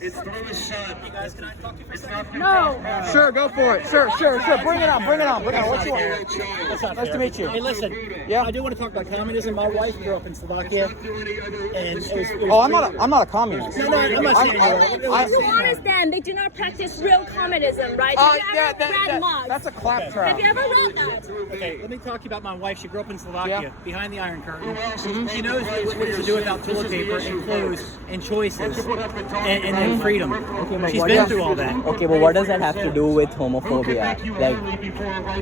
It's through his son. You guys, can I talk to you for a second? No. Sure, go for it. Sure. Bring it on. What you want? Nice to meet you. Hey, listen. Yeah. I do want to talk about communism. My wife grew up in Slovakia, and it was Oh, I'm not a communist. No, I'm not saying you are. To understand, they do not practice real communism, right? Have you ever read Marx? That's a claptrap. Have you ever read that? Okay, let me talk to you about my wife. She grew up in Slovakia, Yeah. behind the Iron Curtain. She knows what to do without toilet paper and clothes and choices and freedom. She's been through all that. Okay, but what does that have to do with homophobia? Like,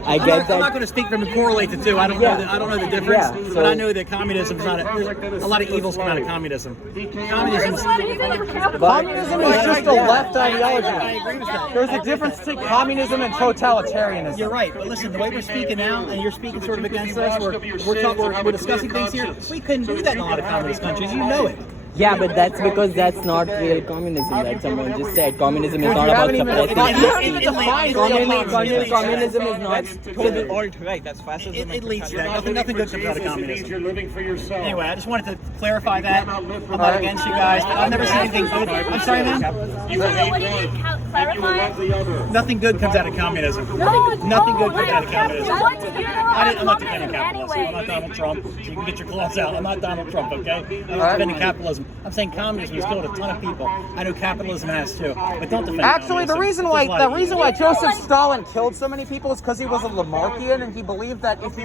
I get I'm not that. going to speak from and correlate the two. I don't know the difference, Yeah, so- but I know that communism is not a lot of evils come out of communism. Communism is. Communism is just a left I ideology. agree with that. There's a difference between communism and totalitarianism. You're right, but listen, the way we're speaking now, and you're speaking sort of against us, we're discussing things here. We couldn't do that in a lot of communist countries. You know it. Yeah, but that's because that's not real communism that someone just said. Communism is not about suppressing. Communism is not. Right, that's fascism. It leads to that. Nothing good comes out of communism. You're living for yourself. Anyway, I just wanted to clarify that. I'm not against you guys, but I've never seen anything good. I'm sorry, man. What did you clarify? Nothing good comes out of communism. Nothing good comes out of communism. I'm not defending capitalism. I'm not Donald Trump, so you can get your claws out. I'm not Donald Trump, okay? I'm not defending capitalism. I'm saying communism has killed a ton of people. I know capitalism has too, but don't defend Actually, the communism. reason why Joseph Stalin killed so many people is because he was a Lamarckian and he believed that if he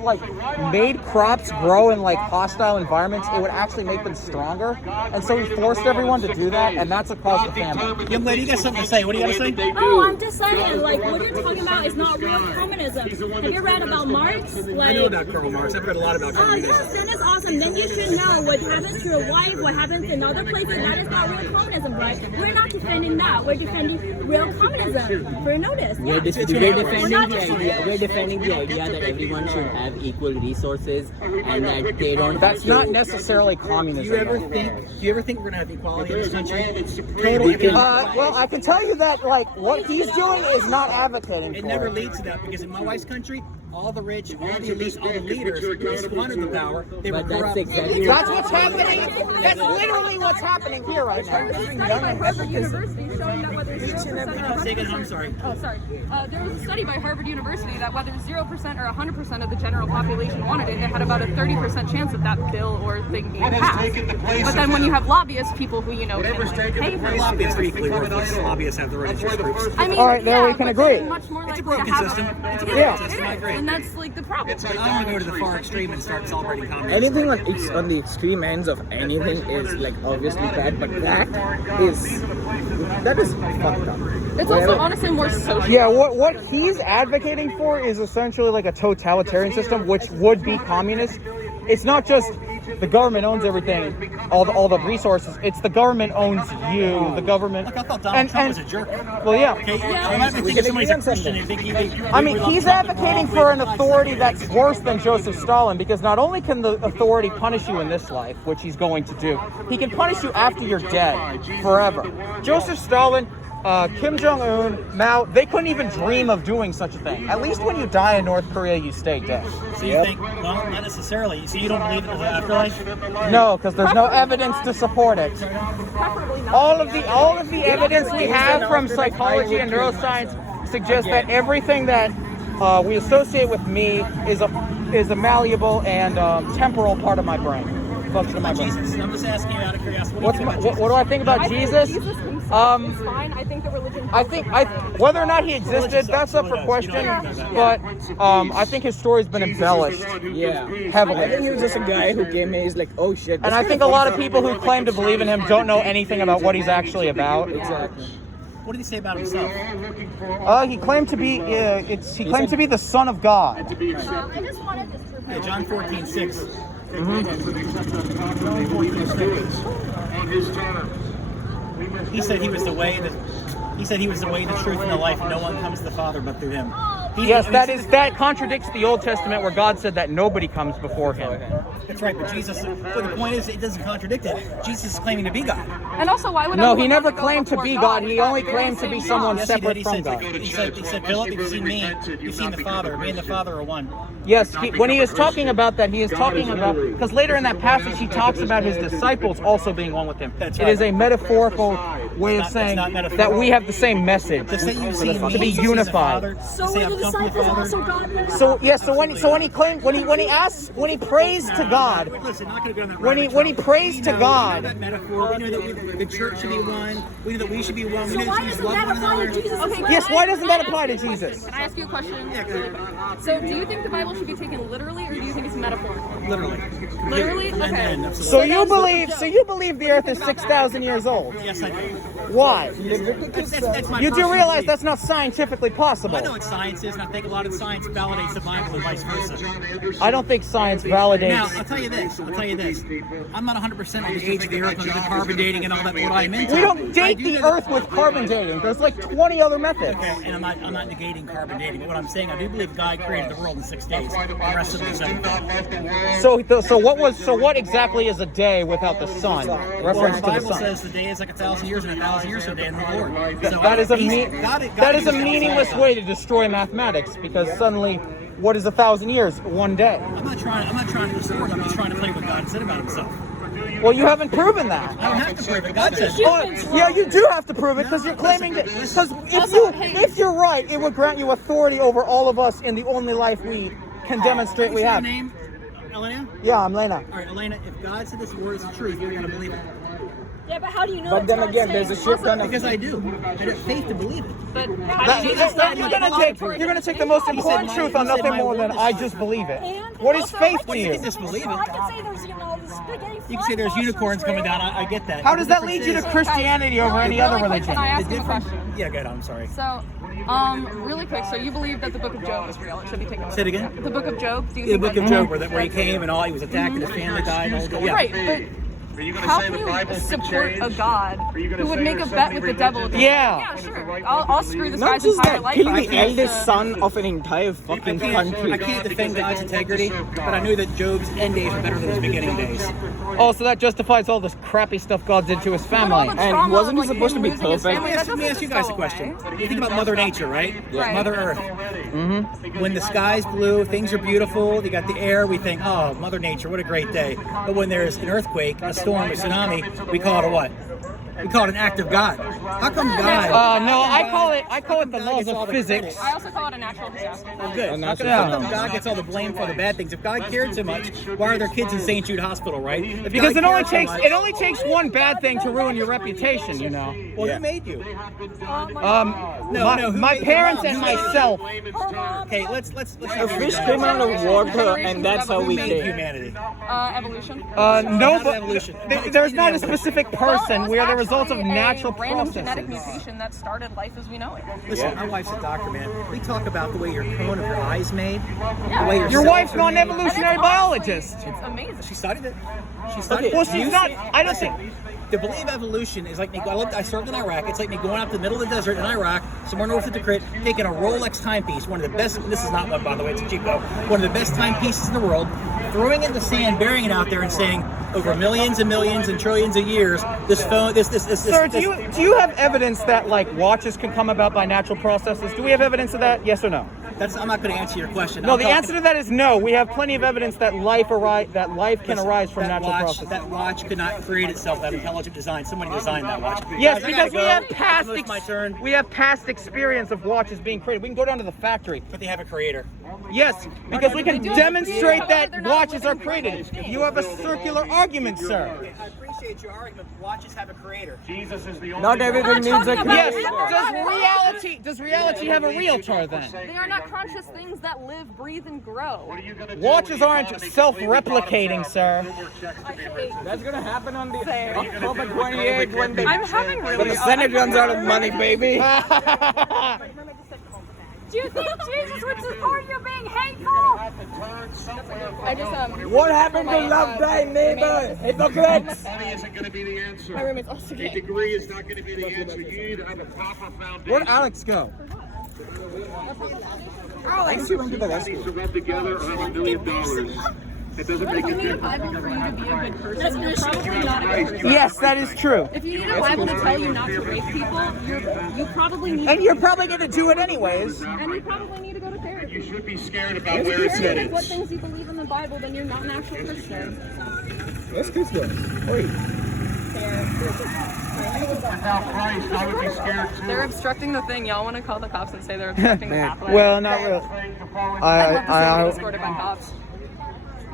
made crops grow in hostile environments, it would actually make them stronger. And so he forced everyone to do that, and that's what caused the famine. Young lady, you got something to say? What do you got to say? Oh, I'm just saying, what you're talking about is not real communism. Have you read about Marx? I know about Karl Marx. I've read a lot about Oh, communism. yes, then it's awesome. Then you should know what happens to your wife, what happens in other places. That is not real communism, right? We're not defending that. We're defending real communism. For notice. We're defending the idea that everyone should have equal resources and that they don't. That's not necessarily communism. Do you ever think we're gonna have equality in this country? Well, I can tell you that what he's doing is not advocating It for never it. leads to that because in my wife's country, all the rich, all the elites, all the leaders, they squandered the power. They were But that's corrupt. exactly That's what's happening. That's literally what's happening here right now. Study by Harvard University showing that whether 0% Say again, I'm sorry. Oh, sorry. There was a study by Harvard University that whether 0% or 100% of the general population wanted it, it had about a 30% chance of that bill or thing being passed. But then when you have lobbyists, people who, can pay for Lobbyists are equally worthless. Lobbyists have the right interest groups. I mean, All right, there we yeah, can but agree. they're much more It's a likely to broken have system. It's a Yeah, broken system. I agree. and that's the problem. I don't want to go to the far extreme and start celebrating communism. anything on the extreme ends of anything is obviously bad, but that is fucked up. It's also honestly more social. Yeah, what he's advocating for is essentially a totalitarian system, which would be communist. It's not just the government owns everything, all the resources. It's the government owns you. The government. Look, I thought Donald Trump was a jerk. Well, yeah. Okay, I might be thinking somebody's a Christian. You think I mean, he's advocating for an authority that's worse than Joseph Stalin, because not only can the authority punish you in this life, which he's going to do, he can punish you after you're dead forever. Joseph Stalin, Kim Jong-un, Mao, they couldn't even dream of doing such a thing. At least when you die in North Korea, you stay dead. So you think, well, not necessarily. So you don't believe in the afterlife? No, because there's no evidence to support it. All of the evidence we have from psychology and neuroscience suggests that everything that we associate with me is a malleable and temporal part of my brain. Function of my brain. Jesus, I'm just asking you out of curiosity. What do you think about Jesus? What do I think about Jesus? Jesus himself is fine. I think the religion. Whether or not he existed, that's up for question. But I think his story's been embellished heavily. I think he was just a guy who came in, he's like, oh shit. And I think a lot of people who claim to believe in him don't know anything about what he's actually about. Exactly. What did he say about himself? He claimed to be the Son of God. I just wanted this to Yeah, John 14:6. He said he was the way, the truth, and the life. No one comes to the Father but through him. Yes, that contradicts the Old Testament where God said that nobody comes before him. That's right, but Jesus. But the point is, it doesn't contradict it. Jesus is claiming to be God. And also, why would No, he anyone never want go claimed to before be God. He only They're claimed to be saying someone God. Yes, he separate did. from God. He said, Philip, if you've seen me, you've seen the Father. Me and the Father are one. Yes, when he is talking about that, he is talking about, because later in that passage he talks about his disciples also being one with him. That's It right. is a metaphorical way of That's saying not metaphorical. that we have the same message, To say you've seen me, to be you've seen the unified. Father, So to say are the I've come from the disciples Father. also God then? So yes, so when he claims when he prays to God, Listen, not gonna go on that when rabbit he trail. prays We to know God. that metaphor. We know that the church should be one. We know that we should be one. We So know why that we should doesn't love that one apply to another. Jesus as well? Yes, why doesn't that apply to Jesus? Can I ask you a question? Yeah, go ahead. So, do you think the Bible should be taken literally, or do you think it's metaphorical? Literally. Literally? From end to end, Okay. absolutely. So you believe the Earth is 6,000 years old? Yes, I do. Why? That's my You do personal realize belief. that's not scientifically possible. I know what science is, and I think a lot of science validates the Bible and vice versa. I don't think science Now, validates. I'll tell you this. I'm not 100% on the age of the Earth, under the carbon dating and all that what I'm into. We don't I date do the know that- Earth with carbon dating. There's like 20 other methods. Okay, and I'm not negating carbon dating, but what I'm saying, I do believe God created the world in 6 days. The rest of them 7 days. So what exactly is a day without the sun? Well, Reference the to the Bible sun. says the day is like 1,000 years, and 1,000 years are a day in the Lord. So That is a God that is a used meaningless that. way to destroy mathematics, because suddenly, what is 1,000 years? One day. I'm not trying to destroy it. I'm just trying to tell you what God said about Himself. Well, you haven't proven that. I don't have to prove it. God says. Oh, yeah, you do have to prove it, because you're claiming that. Because if you're right, it would grant you authority over all of us in the only life we can demonstrate we What's your have. name? Elena? Yeah, I'm Lena. All right, Elena, if God said this word is the truth, you're going to believe it. Yeah, but how do you know But it's then God again, saying there's a it? shit ton of Because I do. I have faith to believe it. But You're gonna take the most important truth on nothing more than I just believe it. And What is also, faith I to can you? Just believe So it. I can say there's, this spaghetti You can say there's unicorns coming down. I get that. How does The that lead you to difference Christianity over any other Really quick, religion? Can I ask The you a difference. question? Yeah, good. I'm sorry. So, really quick. So you believe that the Book of Job is real? It should be taken. Say it again. The Book of Job. Do you The think book that- of Job, where he came and he was attacked and his family died. And all, yeah. Right, but how can you support a God who would make a bet with the devil? Yeah. Sure. I'll screw this Not guy's just entire that, life. killing up. the eldest son of an entire fucking country. I can't defend God's integrity, but I knew that Job's end days were better than his beginning days. Oh, so that justifies all this crappy stuff God did to his But all family. the And trauma wasn't of, he like, supposed to him be losing his perfect? family, that Let me doesn't ask you just guys a go question. away. You think about Mother Nature, right? Right. Mother Earth. When the sky's blue, things are beautiful, you got the air, we think, oh, Mother Nature, what a great day. But when there's an earthquake, a storm, a tsunami, we call it a what? We call it an act of God. How come God? No, I call it the laws of physics. I also call it a natural disaster. Good. How come God gets all the blame for the bad things? If God cared so much, why are there kids in St. Jude Hospital, right? If Because God it only cared so takes much- one bad thing to ruin your reputation, you know. Well, who made you? My parents and myself. Okay, let's. A fish came out of water, and that's how we made came. humanity. Evolution. No, Not but evolution. there's not a specific person. Well, it We are the was results of actually natural a random genetic processes. mutation that started life as we know it. Listen, my wife's a doctor, man. We talk about the way your cone of your eyes made, Yeah. the way Your cells wife's are not an made. evolutionary And it's biologist. honestly- It's amazing. She studied it. She studied it. Well, she's not. I don't Listen, think. to believe evolution is like me. I served in Iraq. It's like me going out to the middle of the desert in Iraq, somewhere north of Tikrit, taking a Rolex timepiece, one of the best. This is not one, by the way. It's a cheap though. One of the best timepieces in the world. Throwing it in the sand, burying it out there, and saying, over millions and millions and trillions of years, this phone, Sir, do you have evidence that like watches can come about by natural processes? Do we have evidence of that? Yes or no? I'm not going to answer your question. No, I'm the talking- answer to that is no. We have plenty of evidence that life can arise from that natural watch, processes. That watch could not create itself. That intelligent design. Somebody designed that watch. Yes, Guys, I because gotta go. It's my turn. we have past experience of watches being created. We can go down to the factory. But they have a creator. Yes, because we can They do. demonstrate However, that they're not watches are living created. things. You have a circular argument, sir. I appreciate your argument. Watches have a creator. Jesus is the only Not everything needs a talking about Yes. creator. Does reality have a realtor then? They are not conscious things that live, breathe, and grow. Watches aren't self-replicating, sir. That's gonna happen on the October 28th when I'm having when really. the Senate runs out of money, baby. Do you think Jesus would support you being hateful? I just What happened to love thy neighbor? Hypocrites! Money isn't going to be the answer. My roommate's also A gay. degree is not going to be the answer. You need to have a proper foundation. Where'd Alex go? Alex, you went to the rescue. To rub together or have $1 million. It doesn't But make if a you need a difference. Bible for you to be a good person, you're probably not a good person. Yes, that is true. If you need a Bible to tell you not to rape people, you probably need. And you're probably going to do it anyways. And you probably need to go to therapy. You should be scared about If where you're it's scared headed. of what things you believe in the Bible, then you're not an actual Christian. Where's Chris going? Wait. Without Christ, I would be scared too. They're obstructing the thing. Y'all want to call the cops and say they're obstructing the pathway? Well, not really. I'd love to see them escorted by cops.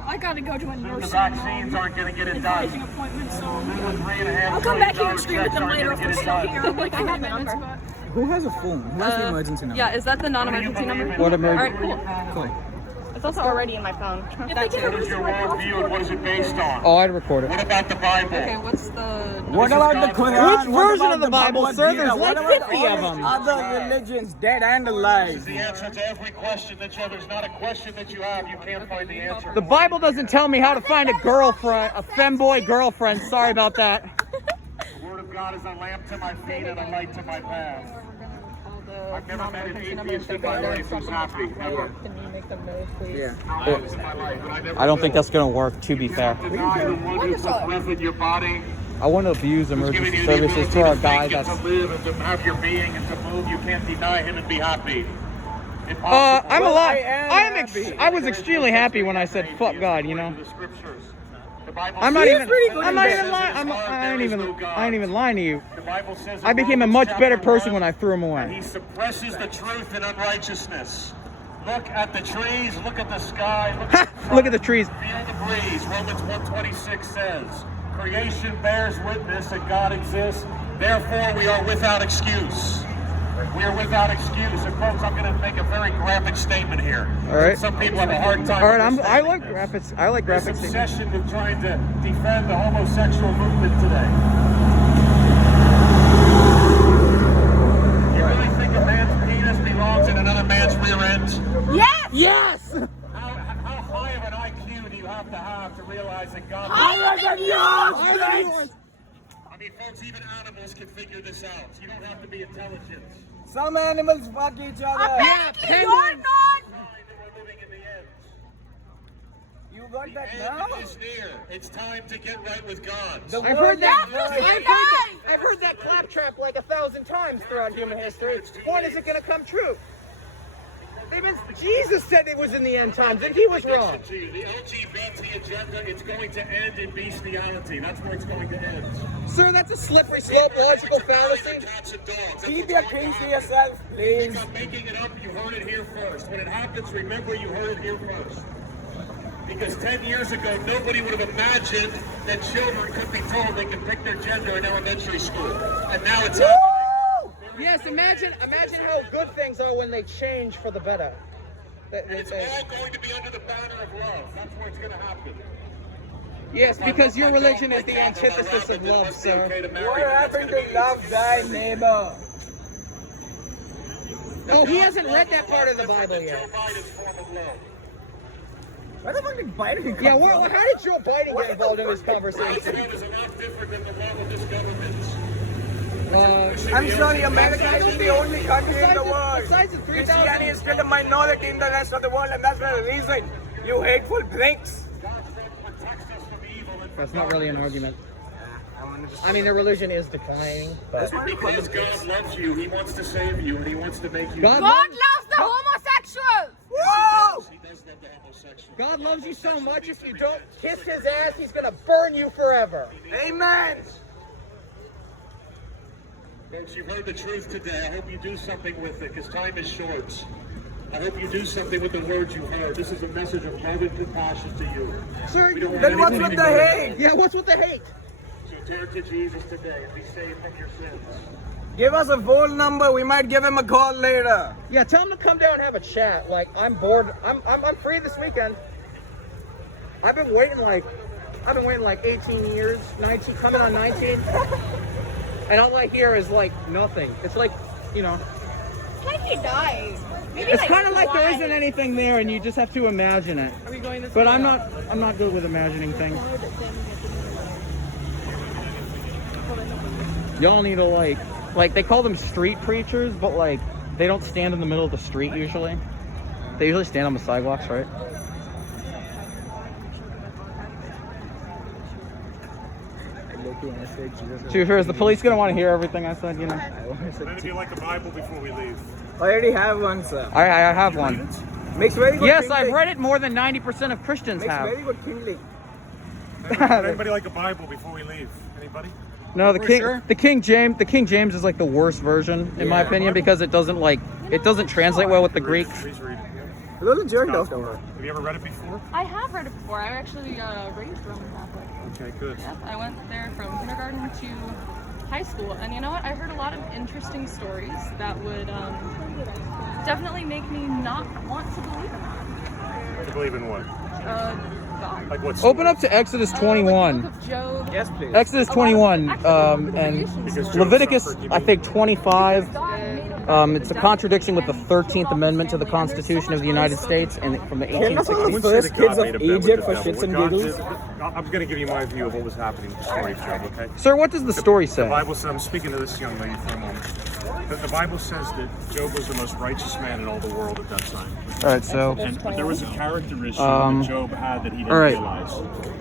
I gotta go to a The nursing vaccines aren't going to get it done. appointment, so $3.5 I'll come back here and scream at them later if $3 they're still here. I'm like, I have the number. Who has a phone? Who has the emergency number? Yeah, is that the non-emergency number? What All right, cool. Cool. It's also already in my phone. That too. What is your worldview and what is it based on? Oh, I'd record it. What about the Bible? Okay, what's the... What about the Quran? Which What version about of the Bible, Bhagavad sir? Gita? There's What like about 50 all of these them. other religions, dead and alive? The answer to every question that you have. There's not a question that you have you can't find the answer. The Bible doesn't tell me how to find a girlfriend, a femboy girlfriend. Sorry about that. The Word of God is a lamp to my feet and a light to my path. I've never met an atheist in my life who's happy. Never. Can you make them know, please? Yeah. Once in my life, but I never I don't will. think that's going to work, to be fair. Deny the one who puts breath in your body. I want to abuse Who's giving emergency you the services ability to our to guy think and that's... to live and to have your being and to move. You can't deny him and be happy. Impossible. I'm alive. I am I was extremely happy when I said fuck God, you know. The scriptures. The Bible I'm not says- even. I'm not even lying. I ain't even lying to you. The Bible says I in became a Romans much chapter better person 1, when I threw him He away. suppresses the truth in unrighteousness. Look at the trees, look at the sky, look at the Look at the trees. feel the breeze. Romans 1:26 says, creation bears witness that God exists, therefore we are without excuse. We are without excuse. And folks, I'm going to make a very graphic statement here. All right. Some people have a hard time. All right. I understanding like this. graphics. I like This graphics. obsession with trying to defend the homosexual movement today. You really think a man's penis belongs in another man's rear end? Yes! Yes. How high of an IQ do you have to realize that God... I mean, folks, even animals can figure this out. You don't have to be intelligent. Some animals fuck each other. Apparently you're not! We're living in the end. You got The that end now? is near. It's time to get right with God. I've heard that. Yes! I've heard that claptrap like 1,000 times throughout human history. When is it going to come true? Jesus said it was in the end times, and he was wrong. Listen to you. The LGBT agenda, it's going to end in bestiality. That's where it's going to end. Sir, that's a slippery slope logical fallacy. Cats and dogs. That's Keep what's your going things to to happen. yourself, please. I'm making it up. You heard it here first. When it happens, remember you heard it here first. Because 10 years ago, nobody would have imagined that children could be told they can pick their gender in elementary school. And now it's happening. Yes, imagine how good things are when they change for the better. And it's all going to be under the banner of love. That's where it's going to happen. Yes, because your religion is the antithesis of love, sir. What happened to love thy neighbor? Oh, he hasn't read that part of the Bible yet. Joe Biden's form of love. Where the fuck did Biden come Yeah, from? how did Joe Biden get involved in this God's conversation? love is a lot different than the love of this government. I'm sorry, America is the only country in the world. Besides the 3,000 Christianity is still a minority in the rest of the world, and that's the reason you hateful pricks. That's not really an argument. I mean, their religion is declining, but Because God loves you, He wants to save you, and He wants to make you. God God loves the homosexuals! Whoa! He does love the homosexual. God loves you so much. If you don't kiss His ass, He's gonna burn you forever. Amen. Folks, you've heard the truth today. I hope you do something with it, because time is short. I hope you do something with the words you heard. This is a message of love and compassion to you. Sir, We don't want Then what's anything with to the go- hate? yeah. What's with the hate? So turn to Jesus today and be saved from your sins. Give us a phone number. We might give him a call later. Yeah, tell him to come down and have a chat. Like, I'm bored. I'm free this weekend. I've been waiting like 18 years, 19, coming on 19. And all I hear is like nothing. It's like, you know, Like he dies. Maybe it's kind of like there isn't anything there, and you just have to imagine it. Are we going this But way? I'm not good with imagining things. Y'all need to like they call them street preachers, but like they don't stand in the middle of the street usually. They usually stand on the sidewalks, right? you want to say Jesus. To be fair, is the police gonna want to hear everything I said? You know. I want to say. Maybe like a Bible before we leave. I already have one, sir. I have one. Makes very good. Yes, kindling. I've read it more than 90% of Christians Makes have. very good kindling. Anybody like a Bible before we leave? Anybody? No, For sure. the King James is like the worst version in my opinion because it doesn't translate well with the Greek. Please read it. A little jerked off though. Have you ever read it before? I have read it before. I actually raised Roman Catholic. Okay, good. Yep, I went there from kindergarten to high school, and you know what? I heard a lot of interesting stories that would definitely make me not want to believe in that. To believe in what? God. Like what? Open up to Exodus Like 21. the book of Job. Yes, please. Exodus 21 and Because Job Leviticus, suffered, I think 25. It's a contradiction with the 13th Amendment to the Constitution of the United States and from the You're not 1860s. the first kids of Egypt for shits and giggles. I'm going to give you my view of what was happening in the story of Job, okay? Sir, what does the story The say? Bible says, I'm speaking to this young lady for a moment. The Bible says that Job was the most righteous man in all the world at that time. All right, so And there was a character issue that Job had that he didn't all right. realize.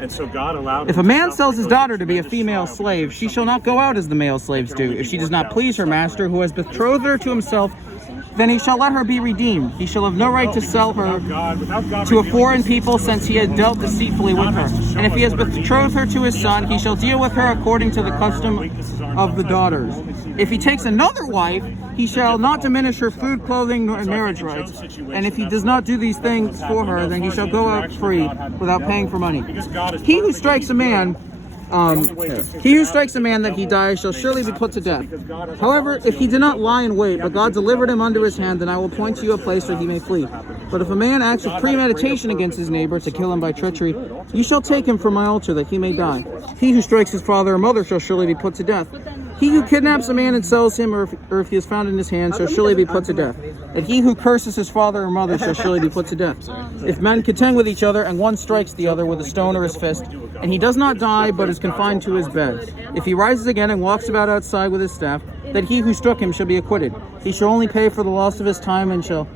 And so God allowed if him a to man suffer sells his those daughter to be a tremendous female trials slave, because she shall not go out as the male slaves do. If she does not please her master, who has betrothed her to himself, then he shall let her be redeemed. He shall have no right to sell her without God to a revealing foreign his people, since he had dealt deceitfully with her. And if he has betrothed her to his son, he shall deal with her according to the custom of the daughters. If he takes another wife, he shall not diminish her food, clothing, nor marriage rights. And if he does not do these things for her, then he shall go out free without paying for money. He who strikes a man that he dies shall surely be put to death. However, if he did not lie in wait, but God delivered him unto his hand, then I will point to you a place where he may flee. But if a man acts with premeditation against his neighbor to kill him by treachery, you shall take him from my altar that he may die. He who strikes his father or mother shall surely be put to death. He who kidnaps a man and sells him, or if he is found in his hand, shall surely be put to death. And he who curses his father or mother shall surely be put to death. If men contend with each other, and one strikes the other with a stone or his fist, and he does not die, but is confined to his bed, if he rises again and walks about outside with his staff, then he who struck him shall be acquitted. He shall only pay for the loss of his time, and shall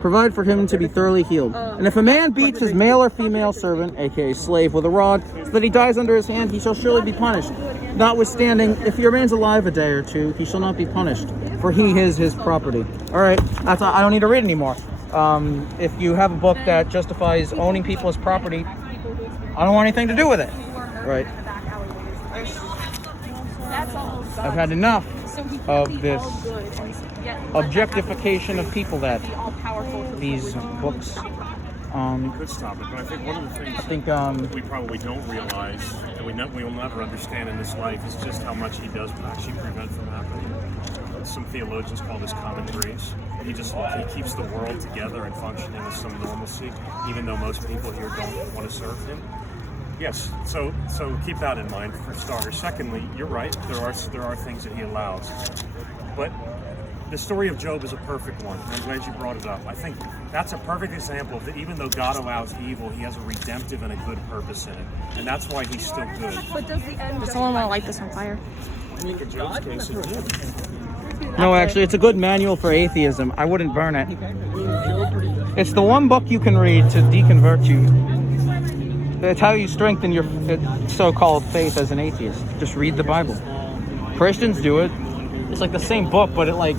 provide for him to be thoroughly healed. And if a man beats his male or female servant, aka slave, with a rod, so that he dies under his hand, he shall surely be punished. Notwithstanding, if he remains alive a day or two, he shall not be punished, for he is his property. All right, that's all. I don't need to read anymore. If you have a book that justifies owning people as property, I don't want anything to do with it. Right. I've had enough of this objectification of people that these books. Could stop it, but I think one of the things that we probably don't realize, and we will never understand in this life, is just how much he does actually prevent from happening. Some theologians call this common grace. He keeps the world together and functioning with some normalcy, even though most people here don't want to serve him. Yes, so keep that in mind for starters. Secondly, you're right. There are things that he allows, but the story of Job is a perfect one. I'm glad you brought it up. I think that's a perfect example of that even though God allows evil, he has a redemptive and a good purpose in it. And that's why he's still good. But does the end? Does someone want to light this on fire? I think in Job's case, it did. No, actually, it's a good manual for atheism. I wouldn't burn it. It's the one book you can read to deconvert you. It's how you strengthen your so-called faith as an atheist. Just read the Bible. Christians do it. It's like the same book, but it I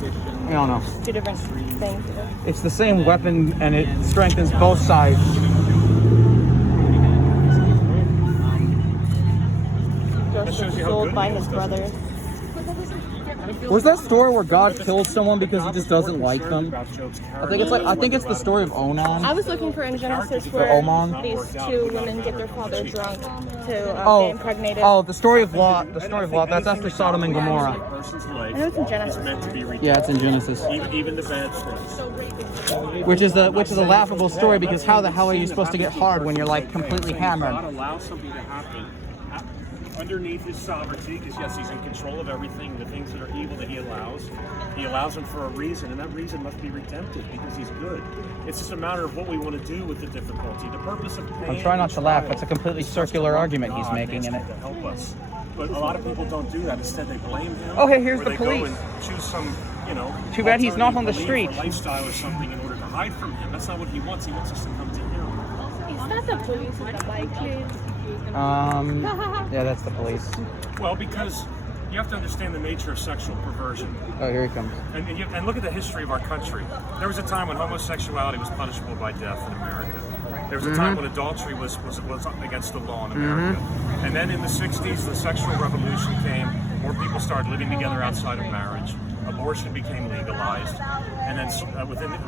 don't know. Two different things. It's the same weapon, and it strengthens both sides. Joseph sold by his brothers. Was that story where God kills someone because he just doesn't like them? I think it's the story of Onan. I was looking for in Genesis Or where Oman. these two women get their father drunk to get impregnated. Oh, the story of Lot. The story of Lot. That's after Sodom and Gomorrah. I know it's in Genesis. Yeah, it's in Genesis. Even the bad things. Which is a laughable story, because how the hell are you supposed to get hard when you're like completely hammered? God allows something to happen underneath his sovereignty, because yes, he's in control of everything. The things that are evil that he allows them for a reason, and that reason must be redemptive because he's good. It's just a matter of what we want to do with the difficulty. The purpose of pain. I'm trying not to laugh. That's a completely circular argument he's making in it. To help us, but a lot of people don't do that. Instead, they blame him. Oh, hey, here's or the they police. Go and choose some, Too bad he's not on the alternative street. belief or lifestyle or something in order to hide from him. That's not what he wants. He wants us to come to him. Is that the police with the bike, please? Yeah, that's the police. Well, because you have to understand the nature of sexual perversion. Oh, here he comes. And look at the history of our country. There was a time when homosexuality was punishable by death in America. There was a time when adultery was against the law in America. And then in the 60s, the sexual revolution came. More people started living together outside of marriage. Abortion became legalized. And then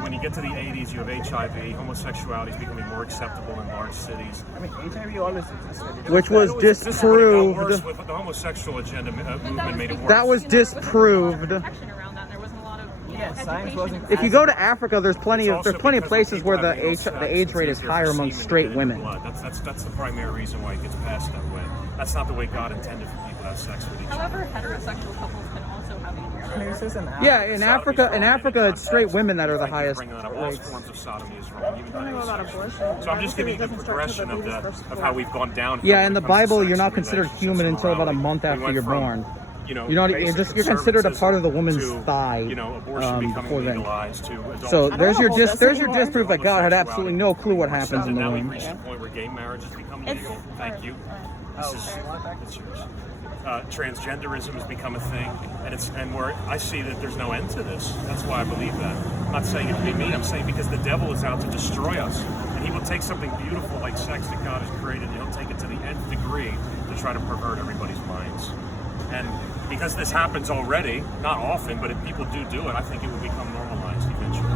when you get to the 80s, you have HIV. Homosexuality is becoming more acceptable in large cities. I mean, HIV always existed. Which was disproved. Worse with the homosexual agenda movement made it worse. That was disproved. Protection around that. There wasn't a lot of Science wasn't. If you go to Africa, there's plenty of It's also places because where people the have AIDS rate is easier for higher among semen straight to get in women. blood. That's the primary reason why it gets passed that way. That's not the way God intended for people to have sex with each other. However, heterosexual couples can also have Places in Africa. Yeah, in Africa, it's straight women that are the highest Bringing that up, all rates. forms of sodomy is wrong. Even heterosexual. So I'm just giving you the progression of how we've gone down. Yeah, in the Bible, you're not considered human until about a month after you're born. You're considered a part of the woman's thigh. Before then. So there's your disproof that God had absolutely no clue what happens in the Now we've womb. reached the point where gay marriage has become legal. Thank you. It's yours. Transgenderism has become a thing, and where I see that there's no end to this. That's why I believe that. I'm not saying it to be mean. I'm saying because the devil is out to destroy us, and he will take something beautiful like sex that God has created, and he'll take it to the nth degree to try to pervert everybody's minds. And because this happens already, not often, but if people do it, I think it will become normalized eventually.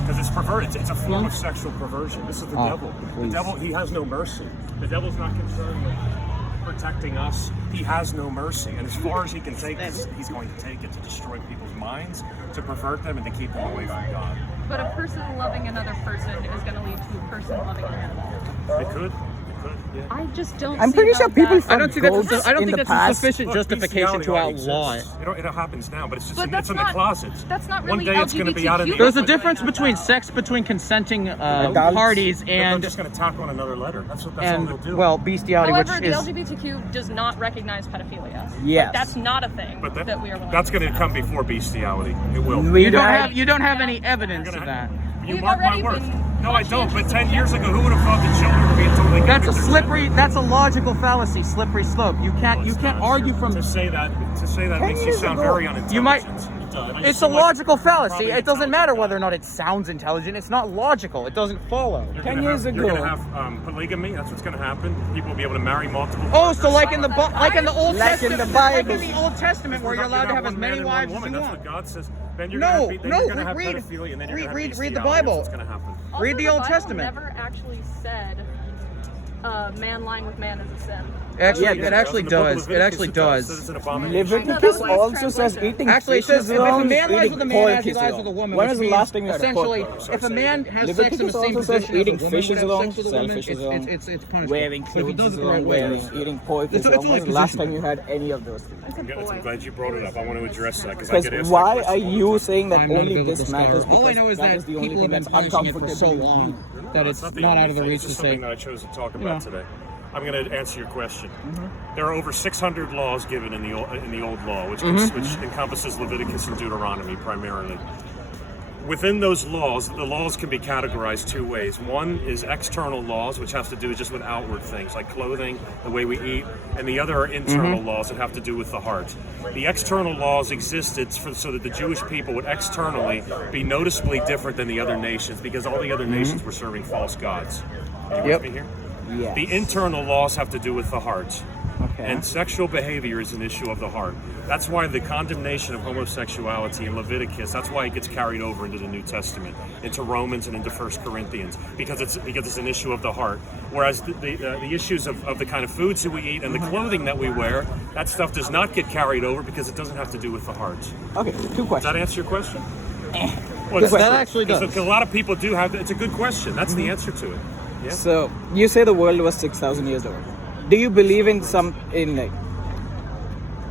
Because it's perverted. It's a form of sexual perversion. This is the devil. The devil, he has no mercy. The devil's not concerned with protecting us. He has no mercy. And as far as he can take this, he's going to take it to destroy people's minds, to pervert them, and to keep them away from God. But a person loving another person is going to lead to a person loving an animal. It could. Yeah. I just don't. I'm see pretty how sure people. that- I don't think that's a past. sufficient justification to Bestiality outlaw it. exists. It happens now, but it's just But it's in the that's not- closets. that's not One really day it's going to be out in the LGBTQ. There's a open. difference between sex between consenting Adults. parties They're and just going to tack on another letter. That's all they'll do. bestiality, However, which the is LGBTQ does not recognize pedophilia. Yes. Like, that's not a thing But that we are willing that's to going to come before bestiality. It will. you don't have any evidence of that. You We've mark my already words. been No, I don't. But 10 years ago, who would have thought that children were being totally That's a logical fallacy, slippery slope. You can't argue from. To say that makes you sound very unintelligent. You might- And It's a logical fallacy. It doesn't matter whether or not it sounds intelligent. It's not logical. It doesn't follow. 10 years You're going ago. to have polygamy. That's what's going to happen. People will be able to marry multiple. Oh, so like in the Old Like in Testament, the Bible. like in the Old Testament, where you're allowed to have as many wives as you That's want. what God says. Then you're No, going to no, have read- pedophilia, and then you're read- going to have read the bestiality. Bible. That's what's going to happen. Also, Read the Old Bible Testament. Never actually said man lying with man is a sin. It actually does. It actually does. It's an abomination. Leviticus also says eating Actually, it fish says is if a wrong, man lies eating with a man as pork he is lies wrong. with a woman, When which was the means last time you had a essentially, pork? if a man has sex in Leviticus the same also says position as eating a woman fish would is have wrong, sex with a woman, selfish is wrong, it's punishable. wearing So if he clothes does is it the right wrong, way. eating pork It's is a wrong. When was the last position. time you had any of those things? I'm glad you brought it up. I want to address that because I get Because asked why that are question all the you time. saying that I'm not a only biblical this scholar. matters? All I know is that that is the only people thing have been that's punishing it for so uncomfortable. long that No, it's the not only out of the thing. reach It's to just say. something that I chose to talk about Yeah. today. I'm going to answer your question. There are over 600 laws given in the old law, which encompasses Leviticus and Deuteronomy primarily. Within those laws, the laws can be categorized two ways. One is external laws, which have to do just with outward things like clothing, the way we eat, and the other are internal laws that have to do with the heart. The external laws existed so that the Jewish people would externally be noticeably different than the other nations because all the other nations were serving false gods. Are you with me here? Yes. The internal laws have to do with the heart. Okay. And sexual behavior is an issue of the heart. That's why the condemnation of homosexuality in Leviticus, that's why it gets carried over into the New Testament, into Romans and into 1 Corinthians, because it's an issue of the heart. Whereas the issues of the kind of foods that we eat and the clothing that we wear, that stuff does not get carried over because it doesn't have to do with the heart. Okay, two Does questions. that answer your question? That actually does. Because a lot of people do have, it's a good question. That's the answer to it. Yeah. So you say the world was 6,000 years old. Do you believe in like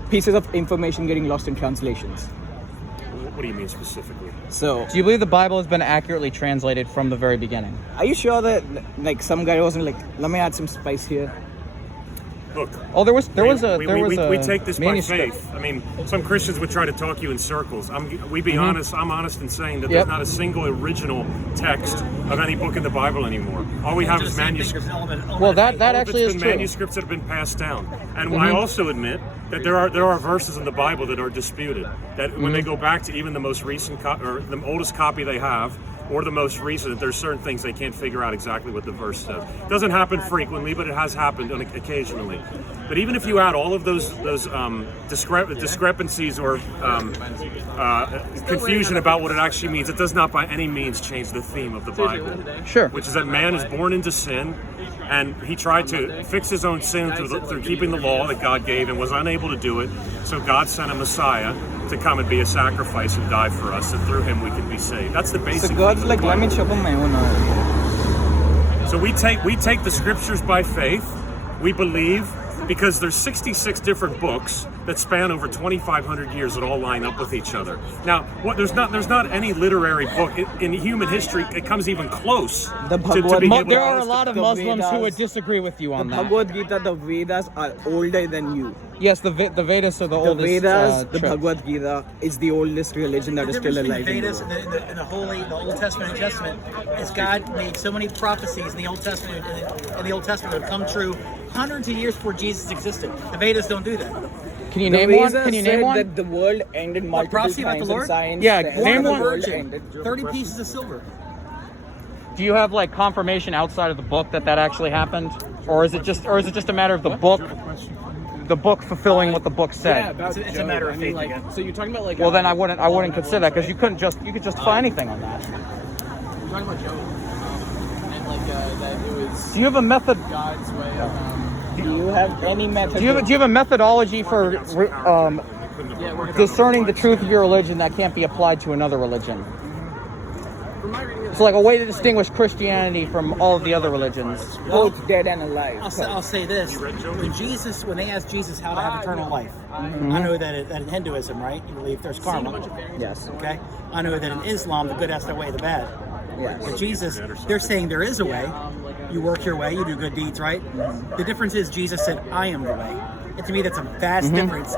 pieces of information getting lost in translations? What do you mean specifically? So Do you believe the Bible has been accurately translated from the very beginning? are you sure that like some guy wasn't like, let me add some spice here? Look. We take this manuscript. by faith. I mean, some Christians would try to talk you in circles. Honest. I'm honest in saying that Yep. there's not a single original text of any book in the Bible anymore. All we have is manuscripts. Well, that All of actually it's is been true. manuscripts that have been passed down. And I also admit that there are verses in the Bible that are disputed. That when they go back to even the most recent or the oldest copy they have, or the most recent, there's certain things they can't figure out exactly what the verse says. It doesn't happen frequently, but it has happened occasionally. But even if you add all of those discrepancies or confusion about what it actually means, it does not by any means change the theme of the Bible. Sure. Which is that man is born into sin, and he tried to fix his own sin through keeping the law that God gave and was unable to do it. So God sent a Messiah to come and be a sacrifice and die for us, and through him we can be saved. That's the basic. So God's thing like, let me chop on my own oil. So we take the scriptures by faith. We believe because there's 66 different books that span over 2,500 years that all line up with each other. Now, there's not any literary book in human history that comes even close to being able There to are a lot of the Muslims who Vedas- would disagree with you on The that. Bhagavad Gita, the Vedas are older than you. Yes, the Vedas are the The oldest. Vedas, the tra- Bhagavad Gita is the oldest religion that is still alive. The in the Vedas world. and the Old Testament and New Testament is God made so many prophecies in the Old Testament and the Old Testament have come true hundreds of years before Jesus existed. The Vedas don't do that. Can you The name one? Vedas Can you said name one? that the world ended multiple prophecy about the times in Lord? science. Yeah, the name end of one. the world Virgin, ended. 30 pieces of silver. Do you have like confirmation outside of the book that actually happened, or is it just a matter of the book fulfilling what the book said? It's a matter of faith again. So you're talking about like. Well, then I wouldn't consider that because you could justify anything on that. You're talking about Job, and like that it was Do you have a method? God's way of. Do you have any method? Do you have a methodology for discerning the truth of your religion that can't be applied to another religion? It's like a way to distinguish Christianity from all of the other religions. both dead and alive? I'll say this: when they asked Jesus how to have eternal life, I know that in Hinduism, right, you believe there's karma. Yes. Okay, I know that in Islam, the good has to outweigh the bad. Yes. But Jesus, they're saying there is a way. You work your way, you do good deeds, right? The difference is Jesus said, "I am the way." And to me, that's a vast difference.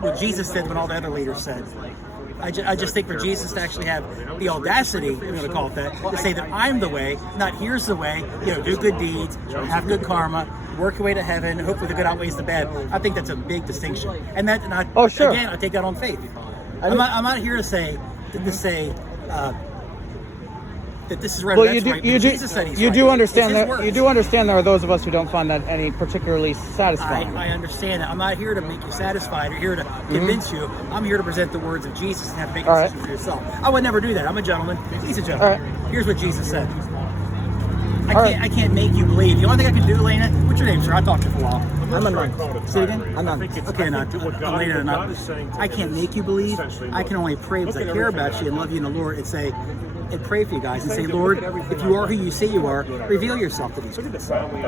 What Jesus said, when all the other leaders said. I just think for Jesus to actually have the audacity, I'm going to call it that, to say that I'm the way, not here's the way, do good deeds, have good karma, work your way to heaven, hopefully the good outweighs the bad. I think that's a big distinction. And again, I take that on faith. I'm not here to say that this is right. Well, or that's right, but Jesus said he's you right. do understand It's his that words. you do understand there are those of us who don't find that any particularly satisfying. I understand that. I'm not here to make you satisfied or here to convince you. I'm here to present the words of Jesus and have to make a decision for yourself. I would never do that. I'm a gentleman. He's a gentleman. Here's what Jesus said. I can't make you believe. The only thing I can do, Lena, what's your name, sir? I talked to you for a while. I'm a nun. Say it again? I'm not. Okay, not Elena, not. I can't make you believe. I can only pray because I care about you and love you in the Lord and pray for you guys and say, Lord, if you are who you say you are, reveal yourself to these people.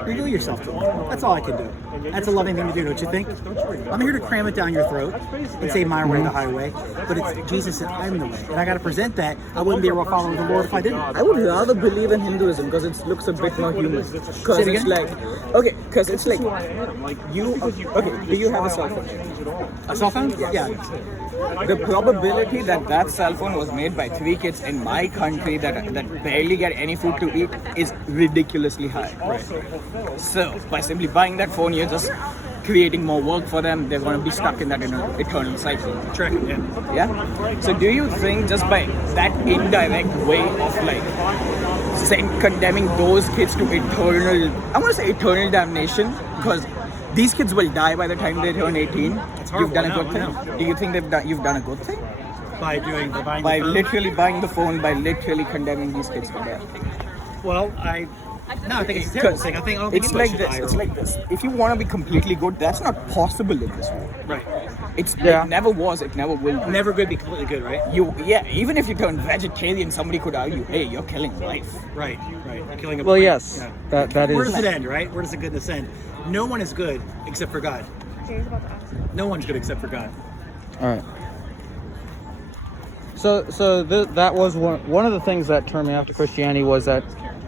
Reveal yourself to them. That's all I can do. That's a loving thing to do, don't you think? I'm here to cram it down your throat and say my way, the highway. But it's Jesus said, I'm the way. And I got to present that. I wouldn't be a real follower of the Lord if I didn't. I would rather believe in Hinduism because it looks a bit more human. Because Say it it's again? do you have a cell phone? A cell phone? Yeah. The probability that cell phone was made by 3 kids in my country that barely get any food to eat is ridiculously high. Right. So by simply buying that phone, you're just creating more work for them. They're going to be stuck in that eternal cycle. Tracking, Yeah. So do you think just by that indirect way of condemning those kids to eternal damnation, because these kids will die by the time they turn 18. You've done a good thing. Do you think you've done a good thing? By buying Literally buying the phone, by literally condemning these kids to death. Well, I think it's a terrible thing. I don't think It's like this. It's like this. If you want to be completely good, that's not possible in this world. Right. It never was. It never will be. Never good be completely good, right? Even if you turn vegetarian, somebody could argue, "Hey, you're killing life." Right. You're killing a Well, plant. yes, Yeah. that is. Where does it end, right? Where does the goodness end? No one is good except for God. No one's good except for God. All right. So that was one of the things that turned me off to Christianity was that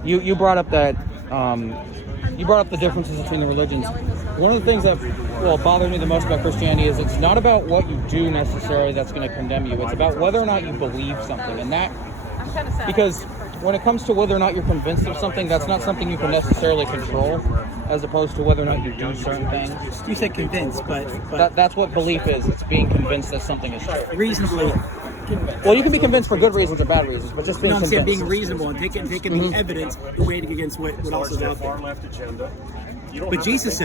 you brought up that you brought up the differences between the religions. one of the things that bothers me the most about Christianity is it's not about what you do necessarily that's going to condemn you. It's about whether or not you believe something, and that because when it comes to whether or not you're convinced of something, that's not something you can necessarily control, as opposed to whether or not you do certain things. You said convinced, but That's what belief is. It's being convinced that something is true. reasonably. Well, you can be convinced for good reasons or bad reasons, but just being No, I'm saying convinced. being reasonable and taking the evidence and weighing it against what else is out there. But Jesus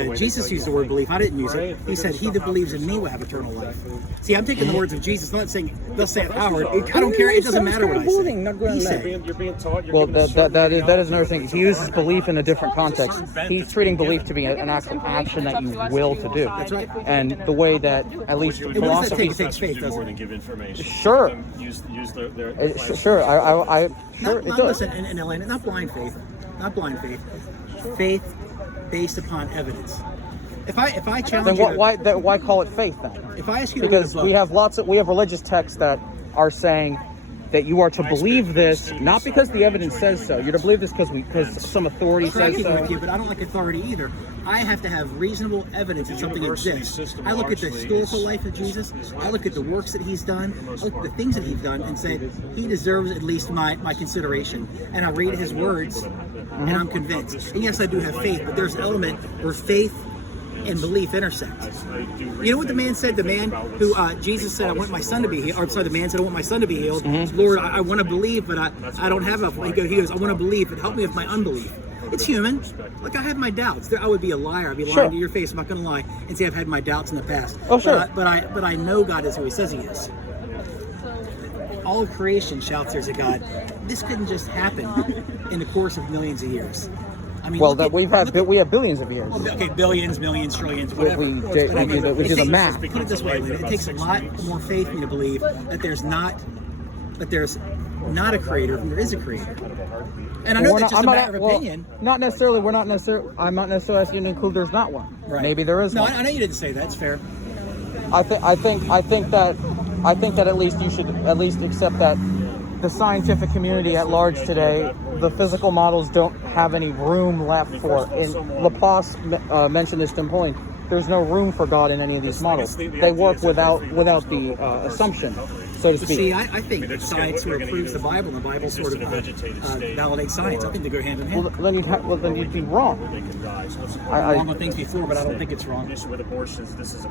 used the word belief. I didn't use it. He said, "He that believes in me will have eternal life." See, I'm taking the words of Jesus. I'm not saying they'll say it Howard. I don't care. It doesn't matter what I say. He said. Well, that is another thing. He uses belief in a different context. He's treating belief to be an actual action that you will to do. That's right. And the way that at least And what does that philosophy. take? It takes faith, doesn't it? Sure. Sure. I sure it does. Listen, and Elena, not blind faith. Not blind faith. Faith based upon evidence. If I challenge Then you, why call it faith then? if I ask you to Because read a book, we have religious texts that are saying that you are to believe this, not because the evidence says so. You're to believe this because some authority says tracking so. with you, but I don't like authority either. I have to have reasonable evidence that something exists. I look at the historical life of Jesus. I look at the works that he's done. I look at the things that he's done and say he deserves at least my consideration. And I read his words, and I'm convinced. And yes, I do have faith, but there's an element where faith and belief intersect. You know what the man said? The man who Jesus said, "I want my son to be healed." Or sorry, the man said, "I want my son to be healed." Lord, I want to believe, but I don't have enough. He goes, "I want to believe, but help me with my unbelief." It's human. Like, I have my doubts. I would be a liar. I'd be lying to your face. I'm not going to lie and say I've had my doubts in the past. Oh, sure. But I know God is who He says He is. All of creation shouts there's a God. This couldn't just happen in the course of millions of years. I mean, We have billions of years. Okay, billions, millions, trillions, whatever. We do the math. Put it this way, it takes a lot more faith for me to believe that there's not a creator than there is a creator. And I know that's just a matter of opinion. Not necessarily. I'm not necessarily asking you to include there's not one. Right. Maybe there is No, one. I know you didn't say that. It's fair. I think that at least you should at least accept that the scientific community at large today, the physical models don't have any room left for. And Laplace mentioned this to the point. There's no room for God in any of these models. They work without the assumption, so to speak. See, I think that science sort of proves the Bible, and the Bible sort of validates science. I think they go hand in hand. Well, then you'd be wrong. I'm wrong on things before, but I don't think it's wrong. With abortions, this is a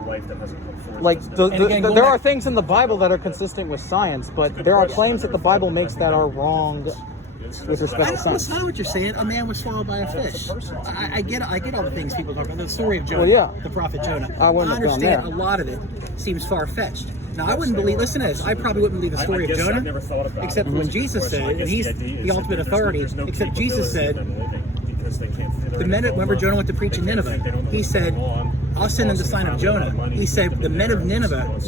life that hasn't come forth. Like again, there are things in the Bible that are consistent with science, but there are claims that the Bible makes that are wrong with respect to That's science. not what you're saying. A man was swallowed by a fish. I get all the things people talk about. The story of Jonah, Well, yeah. the prophet Jonah. I wouldn't have gone understand there. a lot of it seems far-fetched. Now, I wouldn't believe, listen to this, I probably wouldn't believe the story of Jonah, except when Jesus said, and he's the ultimate authority, except Jesus said, remember Jonah went to preach in Nineveh. He said, I'll send them the sign of Jonah. He said, the men of Nineveh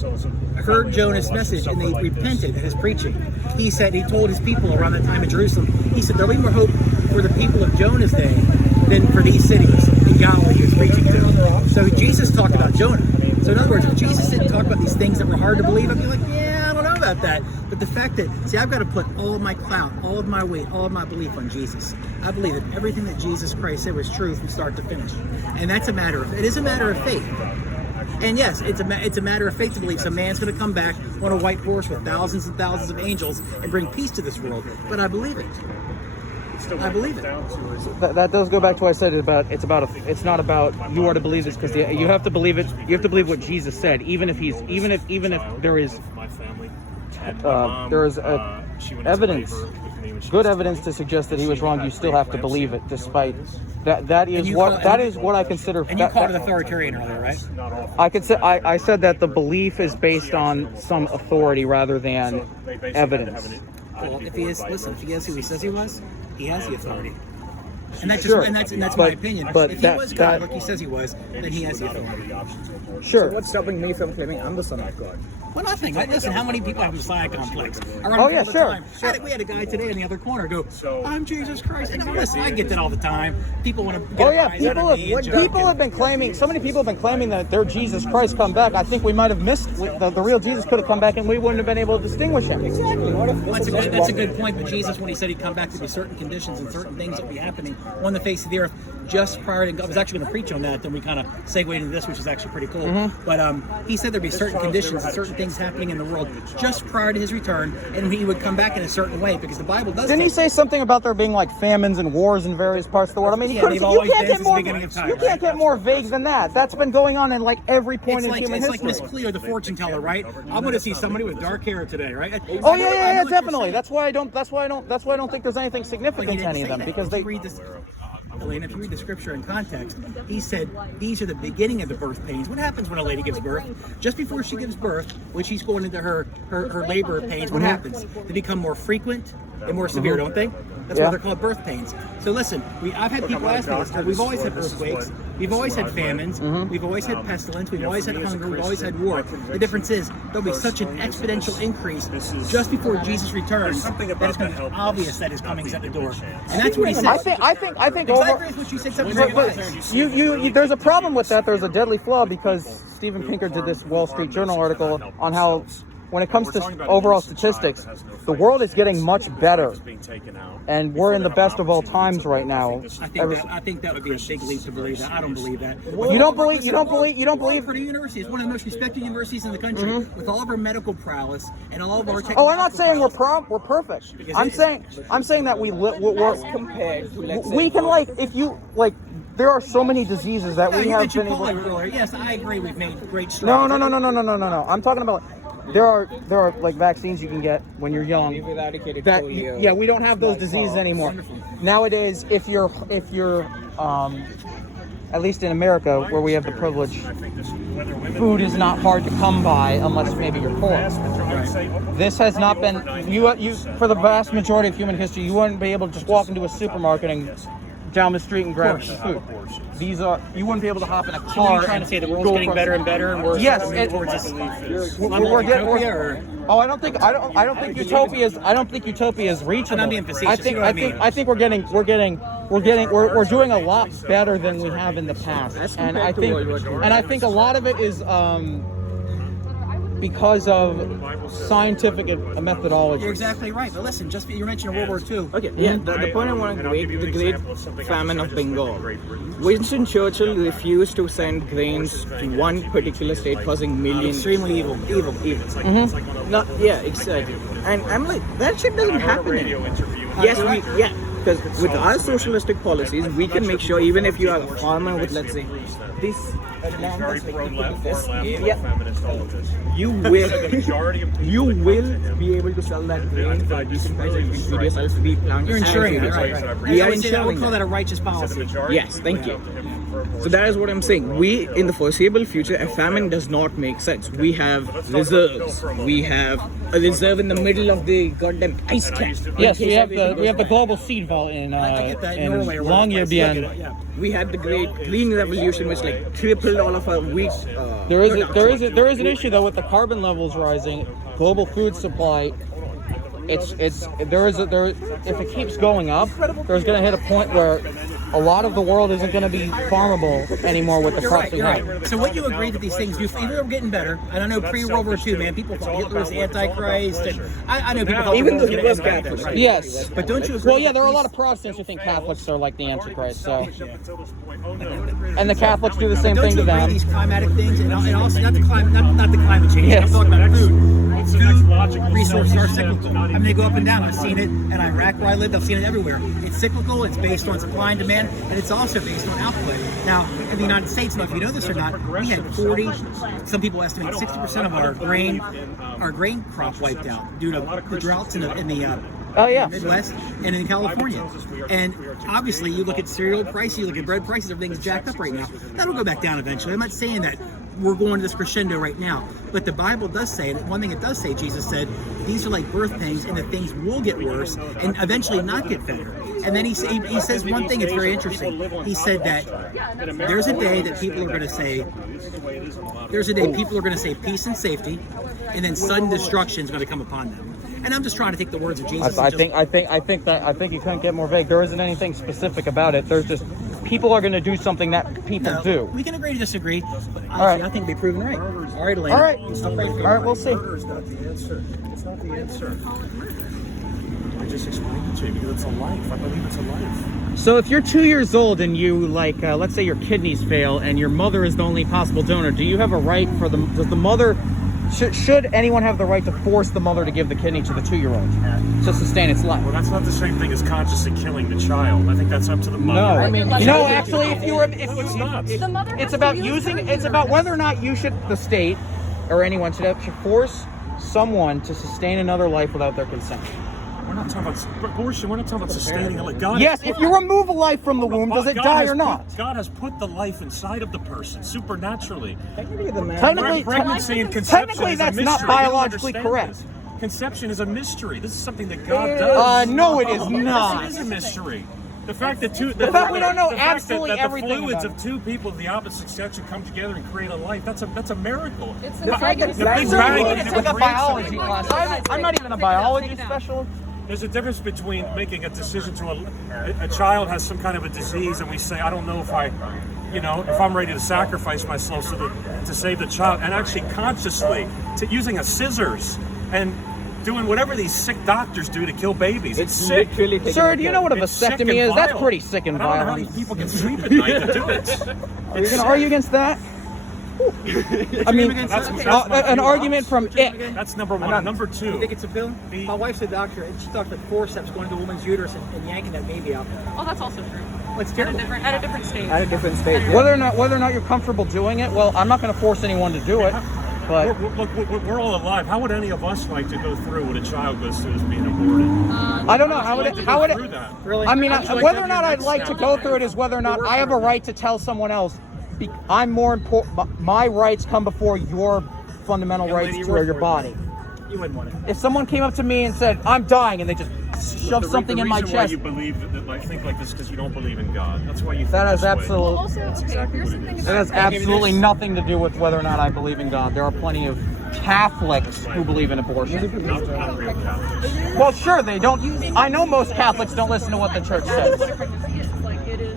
heard Jonah's message and they repented at his preaching. He told his people around that time in Jerusalem, he said, there'll be more hope for the people of Jonah's day than for these cities in Galilee he was preaching to. So Jesus talked about Jonah. So in other words, if Jesus didn't talk about these things that were hard to believe, I'd be like, yeah, I don't know about that. But the fact that, see, I've got to put all of my clout, all of my weight, all of my belief on Jesus. I believe that everything that Jesus Christ said was true from start to finish. And it is a matter of faith. And yes, it's a matter of faith to believe some man's going to come back on a white horse with thousands and thousands of angels and bring peace to this world. But I believe it. I believe it. That does go back to what I said about it's not about you are to believe this because you have to believe it. You have to believe what Jesus said, even if there is evidence, good evidence to suggest that he was wrong. You still have to believe it, despite that is what I consider. And you called it authoritarian earlier, right? I said that the belief is based on some authority rather than evidence. Well, if he is who he says he was, he has the authority. And that's Sure. that's my opinion. But if he was God, like he says he was, then he has the authority. Sure. So what's stopping me from claiming I'm the son of God? Well, nothing. Listen, how many people have a Messiah complex? I run Oh, into yeah, all the sure. time. We had a guy today in the other corner go, I'm Jesus Christ. And listen, I get that all the time. People want to get a rise out of me and joke. People have been claiming. So many people have been claiming that their Jesus Christ come back. I think we might have missed the real Jesus could have come back, and we wouldn't have been able to distinguish him. Exactly. What if this That's a good point. But Jesus, when he said he'd come back, there'd be certain conditions and certain things that would be happening on the face of the earth. just prior to, I was actually going to preach on that, then we kind of segued into this, which is actually pretty cool. But he said there'd be certain conditions and certain things happening in the world just prior to his return, and he would come back in a certain way, because the Bible does. Didn't he say something about there being like famines and wars in various parts of the world? I mean, you can't get more vague than that. That's been going on in like every point in human history. It's like Miss Cleo, the fortune teller, right? I'm going to see somebody with dark hair today, right? Oh yeah, definitely. That's why I don't think there's anything significant to any of them, because they read this. Elena, if you read the scripture in context, he said these are the beginning of the birth pains. What happens when a lady gives birth? Just before she gives birth, when she's going into her labor pains, what happens? They become more frequent and more severe, don't they? That's why they're called birth pains. So listen, I've had people ask me this. We've always had earthquakes. We've always had famines. We've always had pestilence. We've always had hunger. We've always had war. The difference is there'll be such an exponential increase just before Jesus returns that it's going to be obvious that his coming is at the door. And that's what he said. I think Exactly what you said. Something very there's a problem with that. There's a deadly flaw, because Steven Pinker did this Wall Street Journal article on how, when it comes to overall statistics, the world is getting much better, and we're in the best of all times right now. I think that would be a big leap to believe that. I don't believe that. You don't believe Purdue University is one of the most respected universities in the country, with all of our medical prowess and all of our Oh, I'm not saying we're perfect. I'm saying that we're compared to, let's we say, can, like, if you like, there are so many diseases that we have been able. Yes, I agree. We've made great strides. No. I'm talking about. There are like vaccines you can get when you're young. We don't have those diseases anymore. Nowadays, if you're at least in America, where we have the privilege, food is not hard to come by unless maybe you're poor. This has not been you for the vast majority of human history. You wouldn't be able to just walk into a supermarket and down the street and grab food. You wouldn't be able to hop in a car. You're trying to say the world's getting better and better, and we're I don't think utopia is reachable. I'm being facetious. I think we're doing a lot better than we have in the past, and I think a lot of it is because of scientific methodology. You're exactly right. But listen, just you mentioned World War II. Okay, yeah, the point I want to make, the Great Famine of Bengal. Winston Churchill refused to send grains to one particular state, causing millions. Extremely evil. Yeah, exactly. And I'm like, that shit doesn't happen anymore. Because with our socialistic policies, we can make sure, even if you are a farmer with, let's say, this land that's like equal to this, you will be able to sell that grain for a decent price and feed yourself, replant. You're insuring it, right? We are insuring. We call that a righteous policy. Yes, thank you. So that is what I'm saying. We, in the foreseeable future, a famine does not make sense. We have reserves. We have a reserve in the middle of the goddamn ice cap. Yes, we have the global seed vault in Longyearbyen. We had the Great Green Revolution, which like tripled all of our wheat. There is an issue though with the carbon levels rising, global food supply. If it keeps going up, there's going to hit a point where a lot of the world isn't going to be farmable anymore with the crops we have. Right. So what you agree that these things, either are getting better, and I know pre-World War II, man, people thought Hitler was the Antichrist, and I know people thought even though he was Catholic. Right. Yes. But don't you agree? Well, yeah, there are a lot of Protestants who think Catholics are like the Antichrist, so. And the Catholics do the same thing to them. Don't you agree these climatic things, and also not the climate change, yes. I'm talking about food. Food resources are cyclical. I mean, they go up and down. I've seen it in Iraq where I lived. I've seen it everywhere. It's cyclical. It's based on supply and demand, and it's also based on output. Now, in the United States, I don't know if you know this or not, we had 40, some people estimate 60% of our grain crop wiped out due to the droughts in the Midwest and in California. And obviously, you look at cereal prices, you look at bread prices, everything's jacked up right now. That'll go back down eventually. I'm not saying that we're going to this crescendo right now, but the Bible does say that one thing it does say, Jesus said, these are like birth pains, and that things will get worse and eventually not get better. And then he says one thing that's very interesting. He said that there's a day that people are going to say, peace and safety, and then sudden destruction is going to come upon them. And I'm just trying to take the words of Jesus. I think you couldn't get more vague. There isn't anything specific about it. There's just people are going to do something that people do. We can agree to disagree, but honestly, all right. I think we've proven right. All right, Elena. All right, we'll see. It's not the answer. It's not the answer. just explained it to you because it's a life. I believe it's a life. So if you're 2 years old and you let's say your kidneys fail and your mother is the only possible donor, do you have a right for does the mother, should anyone have the right to force the mother to give the kidney to the 2-year-old to sustain its life? Well, that's not the same thing as consciously killing the child. I think that's up to the mother. No, I mean, no. Actually, No, it's not. The mother it's has about to use using. her It's about whether or not the state, or anyone should force someone to sustain another life without their consent. We're not talking about abortion. We're not talking about sustaining it. God. Yes, if you remove a life from the womb, does it die or not? God has put the life inside of the person supernaturally. Technically, Pregnancy and conception technically is that's a mystery. not You don't biologically understand correct. this. Conception is a mystery. This is something that God does. No, it is not. Yes, it is a mystery. The fact that we don't know absolutely everything the fluids about of two people of the opposite sex come together and create a life. That's a miracle. It's The fact that it's the Big Bang it's is like a create biology something. class. I'm not even a biology specialist. There's a difference between making a decision to a child has some kind of a disease and we say, I don't know if if I'm ready to sacrifice myself to save the child, and actually consciously using a scissors and doing whatever these sick doctors do to kill babies. It's sick. Sir, do you know what a It's sick vasectomy and is? That's violent. pretty sick and I don't know how violent. these people can sleep at night to do it. Are you going to argue against that? I mean, an argument from it. That's number one. Number two. You think it's a pill? My wife's a doctor, and she thought that forceps going to the woman's uterus and yanking that baby out. Oh, that's also true. It's At terrible. a different stage. At a different stage. Whether or not you're comfortable doing it, well, I'm not going to force anyone to do it. But we're all alive. How would any of us like to go through what a child goes through as being aborted? I don't know how would Through that? Really? I mean, How'd you like whether to or have not your I'd next like to step? go through it is whether or not I have a right to tell someone else. I'm more important. My rights come before your fundamental Young rights lady, to you work your for it. body. You wouldn't want it. If someone came up to me and said, "I'm dying," and they just shove something in my The reason why chest, you believe that I think like this because you don't believe in God. That's why you think that has this way. absolute. Also, okay, here's the thing That about has absolutely nothing to do with whether or not I believe in God. There are plenty of Catholics who believe in abortion. Not real Catholics. Well, sure, they don't. I know most Catholics don't listen to what the church says. what a pregnancy is. Like, it is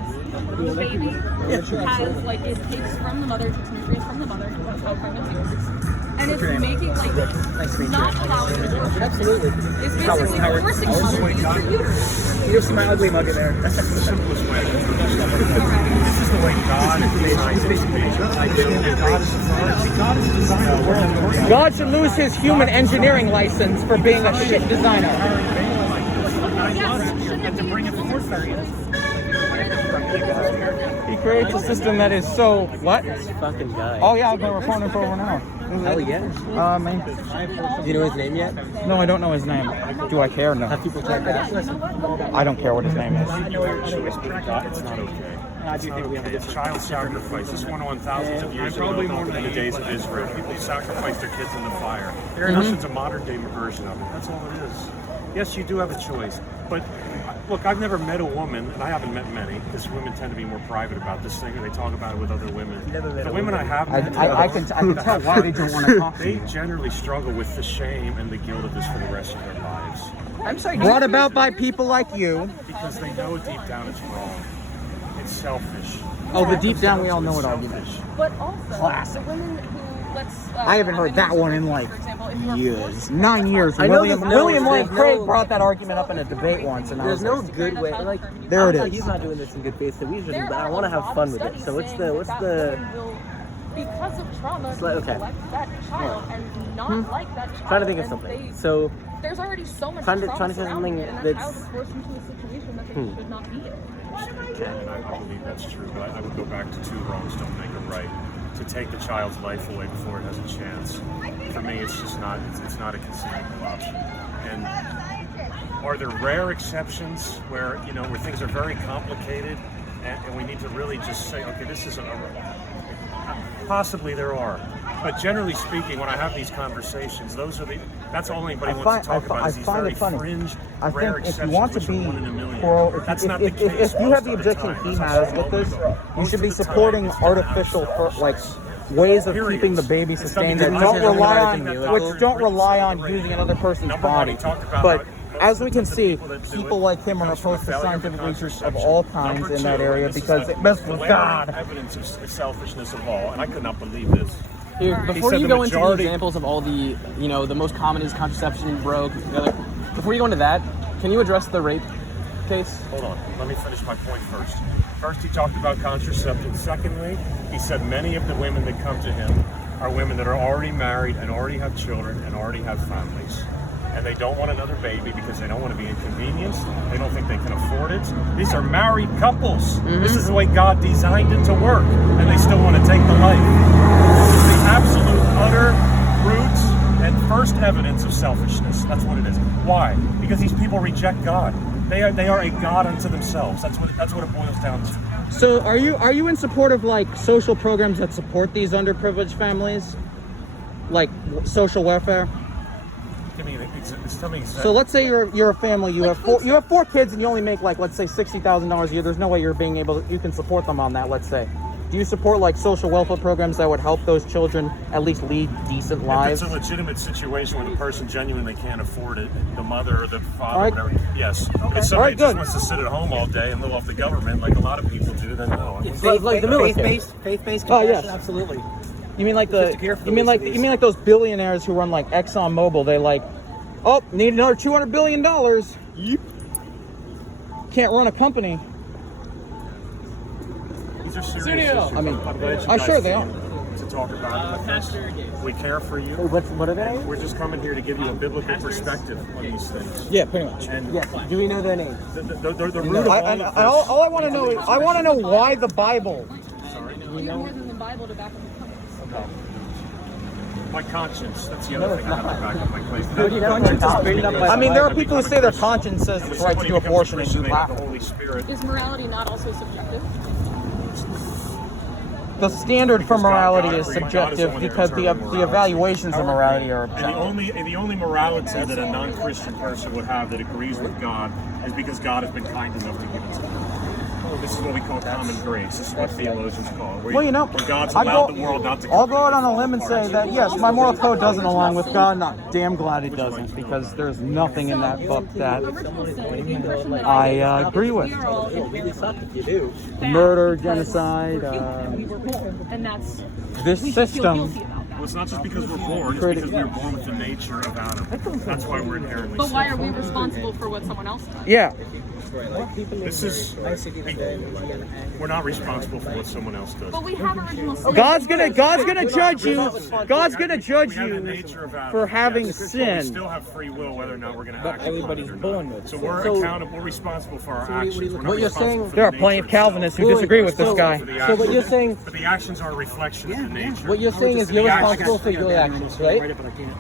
the baby has, like, it takes from the mother, takes nutrients from the mother. That's how pregnancy works. And it's making, like, not allowing abortion. Absolutely. It's basically forcing the mother to use her uterus. You see my ugly mug in there. That's the simplest way. This is the way God designed it to be. God is authority. God has designed the world. God should lose his human engineering license for being a shit designer. And to bring it forth. He creates a system that is so what? Fucking guy. Oh yeah, I've been recording for over an hour. Hell yeah. Man. Do you know his name yet? No, I don't know his name. Do I care? No. Have people check that? I don't care what his name is. It's not okay. I do think we have a It's child sacrifice. This went on thousands of years ago in the days of Israel. People sacrificed their kids in the fire. They're in essence a modern day version of it. That's all it is. Yes, you do have a choice. But look, I've never met a woman, and I haven't met many, because women tend to be more private about this thing, and they talk about it with other women. The women I have met, I can tell why they don't want to talk to they me. generally struggle with the shame and the guilt of this for the rest of their lives. I'm sorry. Brought about by people like you. Because they know deep down it's wrong. It's selfish. Oh, the deep down we all know it argument. But also, Classic. the women who, I haven't heard that one in like for example, if you are years. 9 years. I know William there's no- Lane there's Craig no- brought that argument up in a debate once, and I There's was no like, good way. Like There it I'm like, is. He's not doing this in good faith, so we shouldn't. There But I are want to a have lot fun of with it. studies So what's saying the what's that the? women will, because of trauma, It's like- okay. neglect that child and not like that child. Trying to think of and something. they- So there's already so much Trying to- trauma trying to say surrounding something it, and that that's- child is forced into a situation that they should not be in. And I believe that's true, but I would go back to two wrongs don't make a right. To take the child's life away before it has a chance, for me, it's just not. It's not a conceivable option. And are there rare exceptions where where things are very complicated, and we need to really just say, okay, this is possibly there are, but generally speaking, when I have these conversations, that's all anybody wants to talk about. Is these very fringe, I rare think if exceptions, you want to which are be, 1 in a million. well, That's if, not if, the if, case if you most have the of the objection time. he has with this, you Most should of be the time, supporting it's artificial, ways of Periods. keeping the baby It's sustained something that that don't doesn't rely have on, anything which that don't rely on Number using another person's one, body. he talked about But how as we can see, people that do people it like him are comes from opposed to failure of scientific research of contraception. all kinds Number in that two, area this is because the it messes with glaring God. evidence of the selfishness of all, and I could not believe this. Here, before said you the go into the majority- examples of all the, the most common is contraception broke. Before you go into that, Can you address the rape case? Hold on, let me finish my point first. First, he talked about contraception. Secondly, he said many of the women that come to him are women that are already married and already have children and already have families. And they don't want another baby because they don't want to be inconvenienced. They don't think they can afford it. These are married couples. This is the way God designed it to work, and they still want to take the life. This is the absolute, utter roots and first evidence of selfishness. That's what it is. Why? Because these people reject God. They are a God unto themselves. That's what it boils down to. So are you in support of like social programs that support these underprivileged families, like social welfare? So let's say you're a family, you have four kids, and you only make like, let's say $60,000 a year. There's no way you can support them on that. Let's say, do you support like social welfare programs that would help those children at least lead decent lives? If it's a legitimate situation where the person genuinely can't afford it, the mother or the father, whatever. Yes. If somebody just wants to sit at home all day and live off the government, like a lot of people do, then no. Like the military. Faith-based compassion, yes. absolutely. You mean like those billionaires who run like ExxonMobil? They like, oh, need another $200 billion. Yep. Can't run a company. These are serious issues. I mean, I'm sure they are. To talk about it. We care for you. What are they? We're just coming here to give you a biblical perspective on these things. Yeah, pretty much. And Do we know their names? the root of All I want to know is, I want to know why the Bible. You know more than the Bible to back up the comments. my conscience. That's the other thing I have to back up my claim. I mean, there are people who say their conscience says it's right to do abortion and do the that. Holy Spirit. Is morality not also subjective? The standard for morality is subjective because the evaluations of morality are And objective. the only morality that a non-Christian person would have that agrees with God is because God has been kind enough to give it to them. This is what we call common grace. This is what theologians call it. Well, you know, where God's allowed the world not to. I'll go out on a limb and say that yes, my moral code doesn't align with God. Not damn glad it doesn't, because there's nothing in that book that I agree with. Murder, genocide, And that's this system. Well, it's not just because we're born, it's because we were born with the nature of Adam. That's why we're inherently But why are sinful. we responsible for what someone else does? Yeah. This is, we're not responsible for what someone else does. But we have original sin. God's gonna judge you. God's gonna judge We have the you nature of Adam. for having Yes. We sin. still have free will whether or not we're going to act. Everybody's born with. So we're accountable. We're responsible for our actions. We're not what you're responsible saying- for There are the plenty nature of Calvinists who itself. disagree with this guy. For the So what actions. you're saying, But the actions are a reflection of the nature. what you're saying is you're responsible for your actions, right?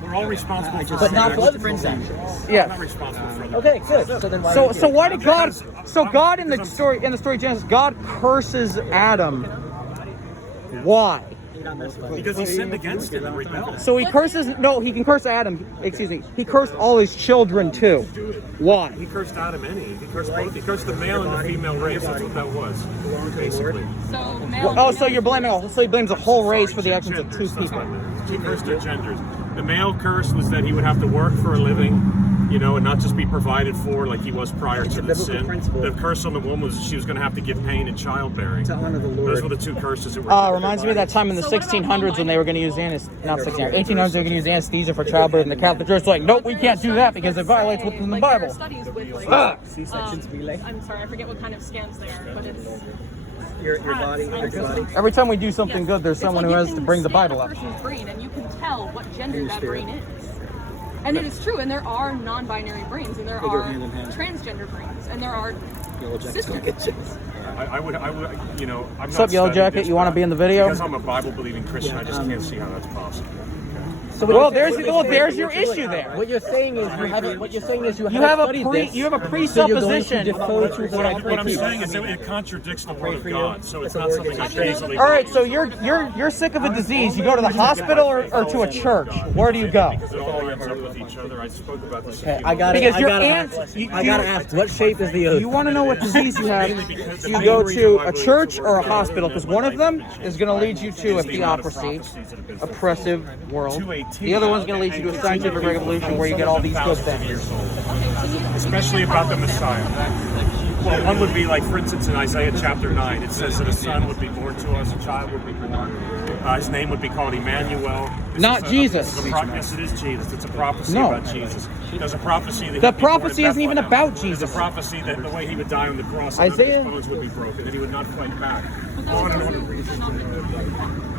We're all responsible for But not for our other people's actions. We're Yeah. not responsible for other Okay, good. So then why? So why did God? So God in the story of Genesis, God curses Adam. Why? because he sinned against it and rebelled. So he curses. No, he can curse Adam. Excuse me. He cursed all his children too. Why? He cursed Adam and Eve. He cursed both. He cursed the male and the female race. That's what that was, basically. So male. Oh, so you're blaming. So he blames the whole race for the actions of two Genders, that's people. what it is. He cursed their genders. The male curse was that he would have to work for a living, you know, and not just be provided for like he was prior to the sin. The curse on the woman was she was going to have to give pain in childbearing. Those were the two curses that were. Reminds me of that time in the 1600s when they were going to use not 1600s, 1800s they were going to use anesthesia for childbirth, and the Catholic Church was like, nope, we can't do that because it violates what's in the There are Bible. studies with Ah. C-sections be like. I'm sorry, I forget what kind of scans they are, but it's Your body. Every time we do something good, there's It's someone like who you has to can bring the scan Bible a up. person's brain, and you can tell what gender that brain is. And it is true, and there are non-binary brains, and there are transgender brains, and there are cisgender. I would, you know, I'm What's up, not Yellow studying Jacket? this, You want to but be in the video? Because I'm a Bible-believing Christian, I just can't see how that's possible. Well, there's your issue there. What you're saying is you haven't. What you're saying is you You have a studied this, you have a so you're going to presupposition. defer to What I'm saying is it contradicts the word of God, so it's not something I can easily. All right, so you're sick of a disease. You go to the hospital or to a church. Where do you go? Because it all ends up with each other. I spoke about this. Okay, I got Because I your gotta aunt, ask, what shape is the earth? you want to know what disease you have, you go to a church or a hospital, because one of them is going to lead you to a theocracy, oppressive world. The other one's going to lead you to a scientific revolution where you get all these good things. Especially about the Messiah. Well, one would be like, for instance, in Isaiah chapter 9, it says that a son would be born to us, a child would be born. His name would be called Emmanuel. Not Jesus. Yes, it is Jesus. It's a prophecy No. about Jesus. There's a prophecy that The prophecy isn't even about Jesus. There's a prophecy that the way he would die on the cross, Isaiah- his bones would be broken, that he would not fight back. On and on and read.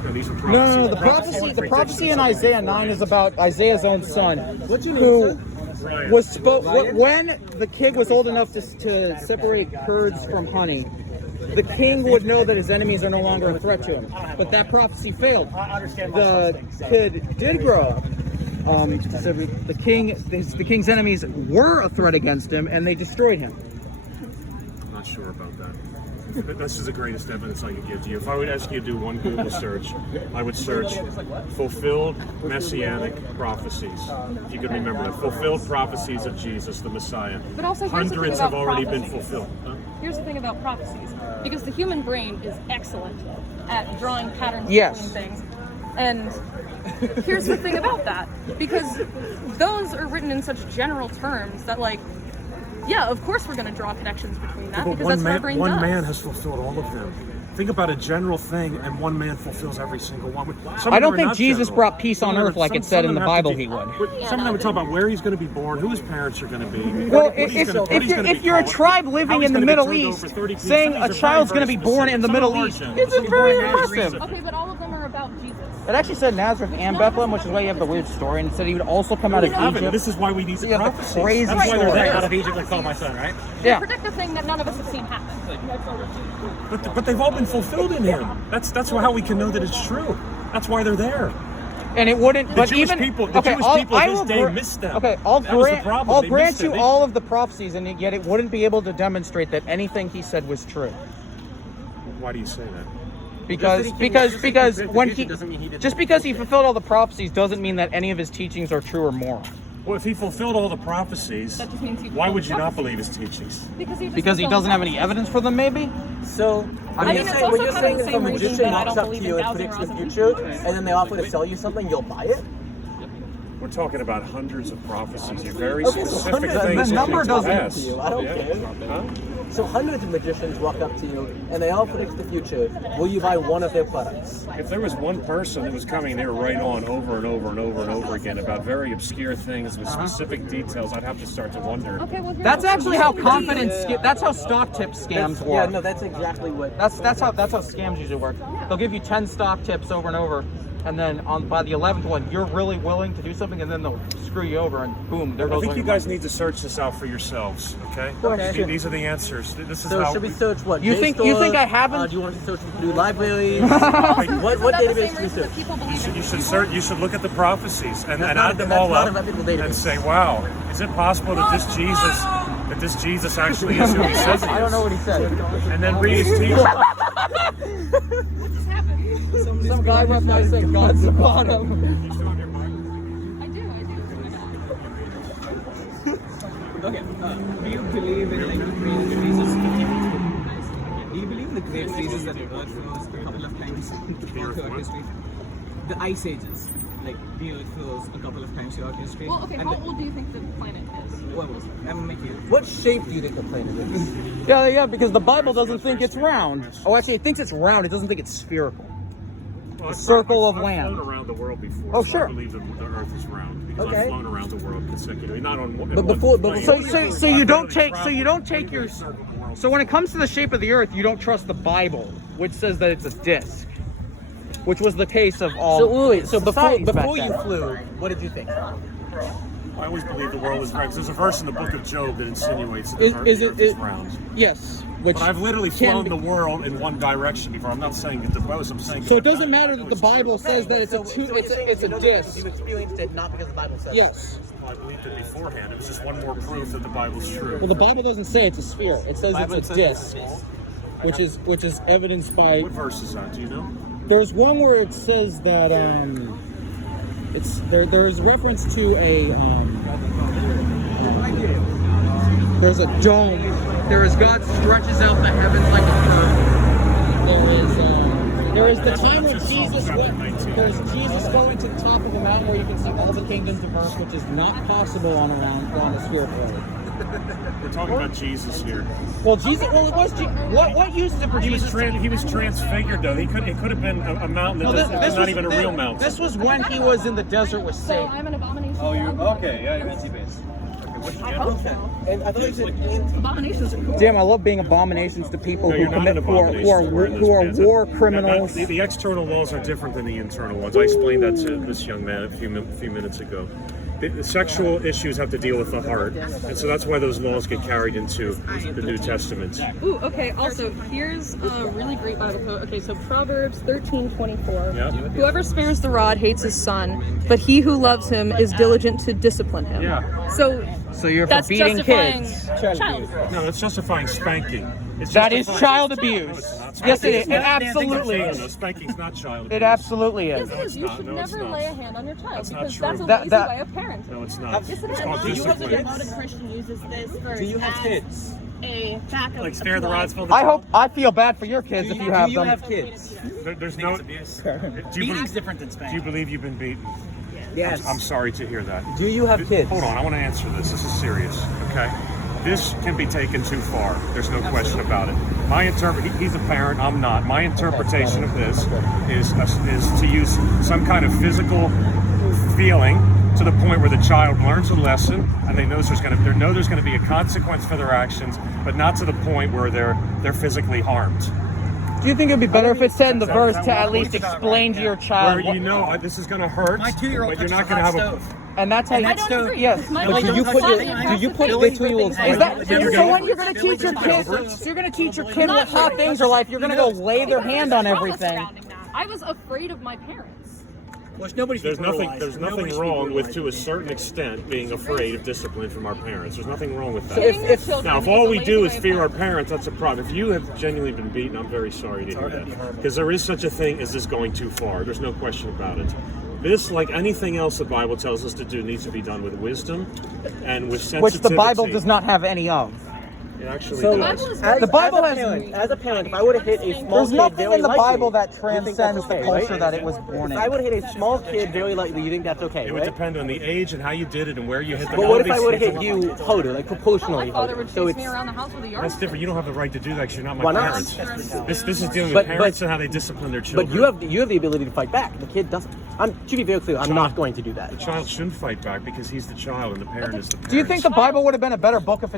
No, these are prophecies. No. The prophecy in Isaiah 9 is about Isaiah's own son, who was when the kid was old enough to separate curds from honey. The king would know that his enemies are no longer a threat to him. But that prophecy failed. The kid did grow up. So the king's enemies were a threat against him, and they destroyed him. I'm not sure about that. This is the greatest evidence I could give to you. If I would ask you to do one Google search, I would search fulfilled messianic prophecies. If you could remember that. Fulfilled prophecies of Jesus, the Messiah. But also, here's the thing Hundreds about have already been prophecies. fulfilled. Huh? Here's the thing about prophecies, because the human brain is excellent at drawing patterns Yes. between things. And here's the thing about that, because those are written in such general terms that, like, yeah, of course we're going to draw connections between that, But because that's what our brain one does. man has fulfilled all of them. Think about a general thing, and one man fulfills every single one. Some I of them don't are think not Jesus general. brought peace Some on of them earth are- like it some said of in the them have to Bible be- he would. Some of them would talk about where he's going to be born, who his parents are going to be. Well, what he's gonna- what he's gonna if be you're a called, tribe how living he's in the gonna be Middle turned East, over 30 pieces. saying Some of a these are child's very, going to be very born in the specific. Middle Some of East, them are this is general. very Some of them are impressive. Okay, but all of them are about Jesus. It actually said Nazareth and Bethlehem, which is why you have the weird story, and it said he would also come out of Egypt. This is why we need the Yeah, the prophecies. crazy That's why they're story. there. Out of Egypt, like, call my son, right? Yeah. Predict a thing that none of us have seen happen. But they've all been fulfilled in him. That's how we can know that it's true. That's why they're there. And it wouldn't. The But Jewish even people- okay, Jewish I'll- people I of his will day gr- missed them. Okay, That was the problem. I'll They grant missed you it. all of the prophecies, and yet it wouldn't be able to demonstrate that anything he said was true. Why do you say that? Because when he just because he fulfilled all the prophecies doesn't mean that any of his teachings are true or moral. Well, if he fulfilled all the prophecies, That just means he why would you fulfilled not believe his teachings? Because he doesn't have any evidence for them, maybe. So, I mean, it's when also you're kind saying of the if a same reason magician that I walks don't up to believe you in and predicts the 1,000 future, and then they offer to sell you something, you'll buy it? We're talking about hundreds of prophecies. You're very Okay, so specific hundreds- things. the number doesn't- Yes. to you. I don't care. Huh? So hundreds of magicians walk up to you, and they all predict the future. Will you buy one of their products? If there was one person that was coming, they were right on over and over and over and over again about very obscure things with specific details, I'd have to start to wonder. Okay, well, here's That's also actually the how thing. confidence. That's how stock tip scams work. Yeah, no, that's exactly what. That's how scams usually work. They'll give you 10 stock tips over and over, and then by the 11th one, you're really willing to do something, and then they'll screw you over, and boom, there I goes. think all you your guys money. need to search this out for yourselves, okay? Okay. These are the answers. This is So how should we search what? You think I haven't? Do you want to search for Purdue libraries? Is what that the database same should we reason search? that people believe in you should Jesus? search. You should look at the prophecies and That's add not- them that's all not up a reputable database. and say, "Wow, is it possible that this Jesus actually is who he says he I don't know is?" what he said. And then read his teaching. What just happened? Some guy right now saying God's the bottom. I do. Okay. Do you believe in like great freezes? Do you believe in the great freezes that the Earth froze a couple of times throughout history? The ice ages, like the Earth froze a couple of times throughout history. Well, okay, And how old do you think the planet is? what shape do you think the planet is? Yeah, because the Bible doesn't think it's round. Oh, actually, it thinks it's round. It doesn't think it's spherical. Well, circle of I've land. flown around the world before. Oh, so sure. I believe that the Earth is round because Okay. I've flown around the world consecutively, not on. But before- So you don't take your. So when it comes to the shape of the Earth, you don't trust the Bible, which says that it's a disc, which was the case of all. So before societies back you then. flew, what did you think? I always believed the world was round. 'Cause there's a verse in the book of Job that insinuates that Is- the is Earth it- is round. Yes, which But I've literally can flown be- the world in one direction before. I'm not saying it the most. I'm saying. So it doesn't matter that the Bible says that it's a disc. You experienced it not because the Bible says. Yes. I believed it beforehand. It was just one more proof that the Bible's true. Well, the Bible doesn't say it's a sphere. It says it's a disc, which is evidenced by. What verse is that? Do you know? There's one where it says that it's there. There's reference to a there's a dome. There is God stretches out the heavens like a curtain. There is the time where Jesus went. There's Jesus going to the top of the mountain where you can see all the kingdoms of earth, which is not possible on a spherical earth. We're talking about Jesus here. Well, Jesus. Well, it was. What use is it for He Jesus? was transfigured though. It could have been a mountain that's not even a real mountain. This was when he was in the desert with So Satan. I'm an abomination. Oh, you're okay. Yeah, you're anti-base. I hope so. And I thought you said Abominations are cool. Damn, I love being abominations to people No, who you're not commit an who are abomination. war criminals. The external laws are different than the internal ones. I explained that to this young man a few minutes ago. The sexual issues have to deal with the heart, and so that's why those laws get carried into the New Testament. Ooh, okay. Also, here's a really great Bible quote. Okay, so Proverbs 13:24. Yeah. Whoever spares the rod hates his son, but he who loves him is diligent to discipline him. Yeah. So you're for That's beating justifying kids. child. No, it's justifying spanking. It's That is justifying- child No, abuse. it's not. Yes, it is. It Spanking's not- absolutely No, is. spanking's not child abuse. It absolutely is. Yes, it is. You not. should No, it's never not. lay a hand on your child That's not because true. that's a That- lazy that- way of parenting. No, it's not. Yes, it It's is. called Do you have discipline. A modern Christian uses this for Do you have kids? a backup. Like spare the rods, fill the I feel bad for your kids if you have Do you them. have kids? There's no. abuse. Do you Beating's believe, different than do spanking. you believe you've been beaten? Yes. I'm sorry to hear that. Do you have kids? Hold on, I want to answer this. This is serious, okay? This can be taken too far. There's no question about it. He's a parent, I'm not. My interpretation of this is to use some kind of physical feeling to the point where the child learns a lesson and they know there's going to be a consequence for their actions, but not to the point where they're physically harmed. Do you think it'd be better if it said in the verse That's to what at I'm least talking about explain to your Where child you know this is going to hurt, My 2-year-old but you're touches not a going to hot have stove. and that's how And you that stove- yes. My But do you put your 2-year-old Is that so when you're gonna teach your kid so you're gonna teach your kid what hot things are like, you're gonna go lay their hand on everything. I was afraid of my parents. Well, nobody's There's nothing brutalized. wrong Nobody's with, to a certain extent, being afraid of discipline from our parents. There's nothing wrong with that. Hitting your children Now, if is all a we lazy do way is of fear our parenting. parents, that's a problem. If you have genuinely been beaten, I'm very sorry to hear that. Because there is such a thing as this going too far. There's no question about it. This, like anything else the Bible tells us to do, needs to be done with wisdom and with sensitivity. Which the Bible does not have any of. It actually So, does. The Bible has as a parent, if I would have hit a small there's kid nothing very in the lightly, Bible that you think that's transcends the okay, culture right? that it was born If I would in. have hit a small kid very lightly, you think that's okay, It would right? depend on the age and how you did it and where you hit the But what if I would have hit you harder, like proportionally My father harder? would So chase it's me around the house with a yard. That's different. You don't have the right to do that because you're not my Why not? parents. This is dealing with But- parents and how they discipline their children. but you have the ability to fight back. The kid doesn't. To be very clear, I'm not going to do that. The child shouldn't fight back because he's the child and the parent is the parent. Do you think the Bible would have been a better book if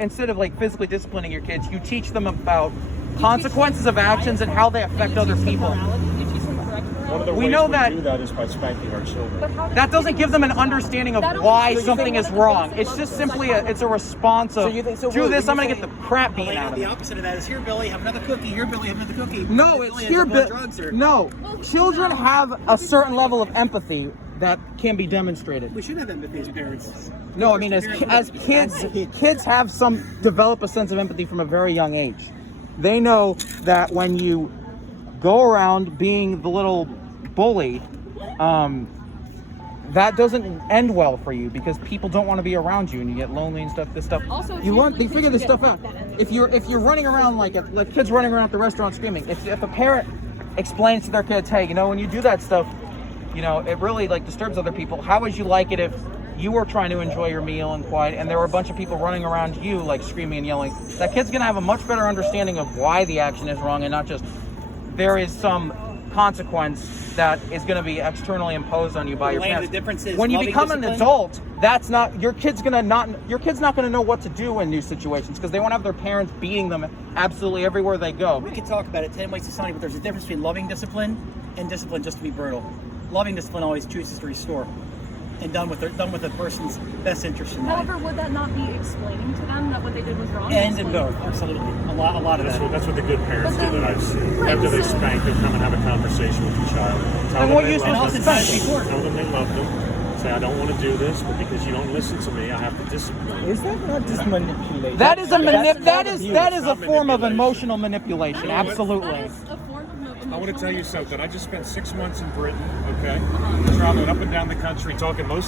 instead of like physically disciplining your kids, you teach them about consequences of actions and how they affect other people? You teach them correct One of the We ways know we that- do that is by spanking our children. That doesn't give them an understanding of why something is wrong. It's just simply it's a response of, So you think- so do what- this, when I'm going you to get say- the crap beaten out of The me. opposite of that is here, Billy, have another cookie. Here, Billy, have another cookie. No, Billy it's ends here, up on drugs or- no. Children have a certain level of empathy that can be demonstrated. We should have empathy as parents. No, I mean as kids develop a sense of empathy from a very young age. They know that when you go around being the little bully, that doesn't end well for you because people don't want to be around you and you get lonely and stuff. This stuff. Also, it's They figure this stuff out. If you're running around like kids running around at the restaurant screaming, if a parent explains to their kids, hey, when you do that stuff, it really like disturbs other people. How would you like it if you were trying to enjoy your meal and quiet and there were a bunch of people running around you like screaming and yelling? That kid's gonna have a much better understanding of why the action is wrong and not just there is some consequence that is going to be externally imposed on you by your Elena, parents. the difference is when you loving become an discipline- adult, that's not your kid's not going to know what to do in new situations because they won't have their parents beating them absolutely everywhere they go. We could talk about it 10 ways to Sunday, but there's a difference between loving discipline and discipline just to be brutal. Loving discipline always chooses to restore and done with the person's best interest in mind. However, would that not be explaining to them that what they did was wrong? And in both, absolutely. A lot of That's that. what the good parents do that I've seen. After they spank, they come and have a conversation with the child. Tell And them what they use love was them. the spanking? Tell them they love them. Say, I don't want to do this, but because you don't listen to me, I have to discipline you. Is that not just manipulation? That is That's a not form of manipulation. emotional manipulation. Absolutely. That is a form of I want to tell you something. I just spent 6 months in Britain, okay? Traveling up and down the country, talking most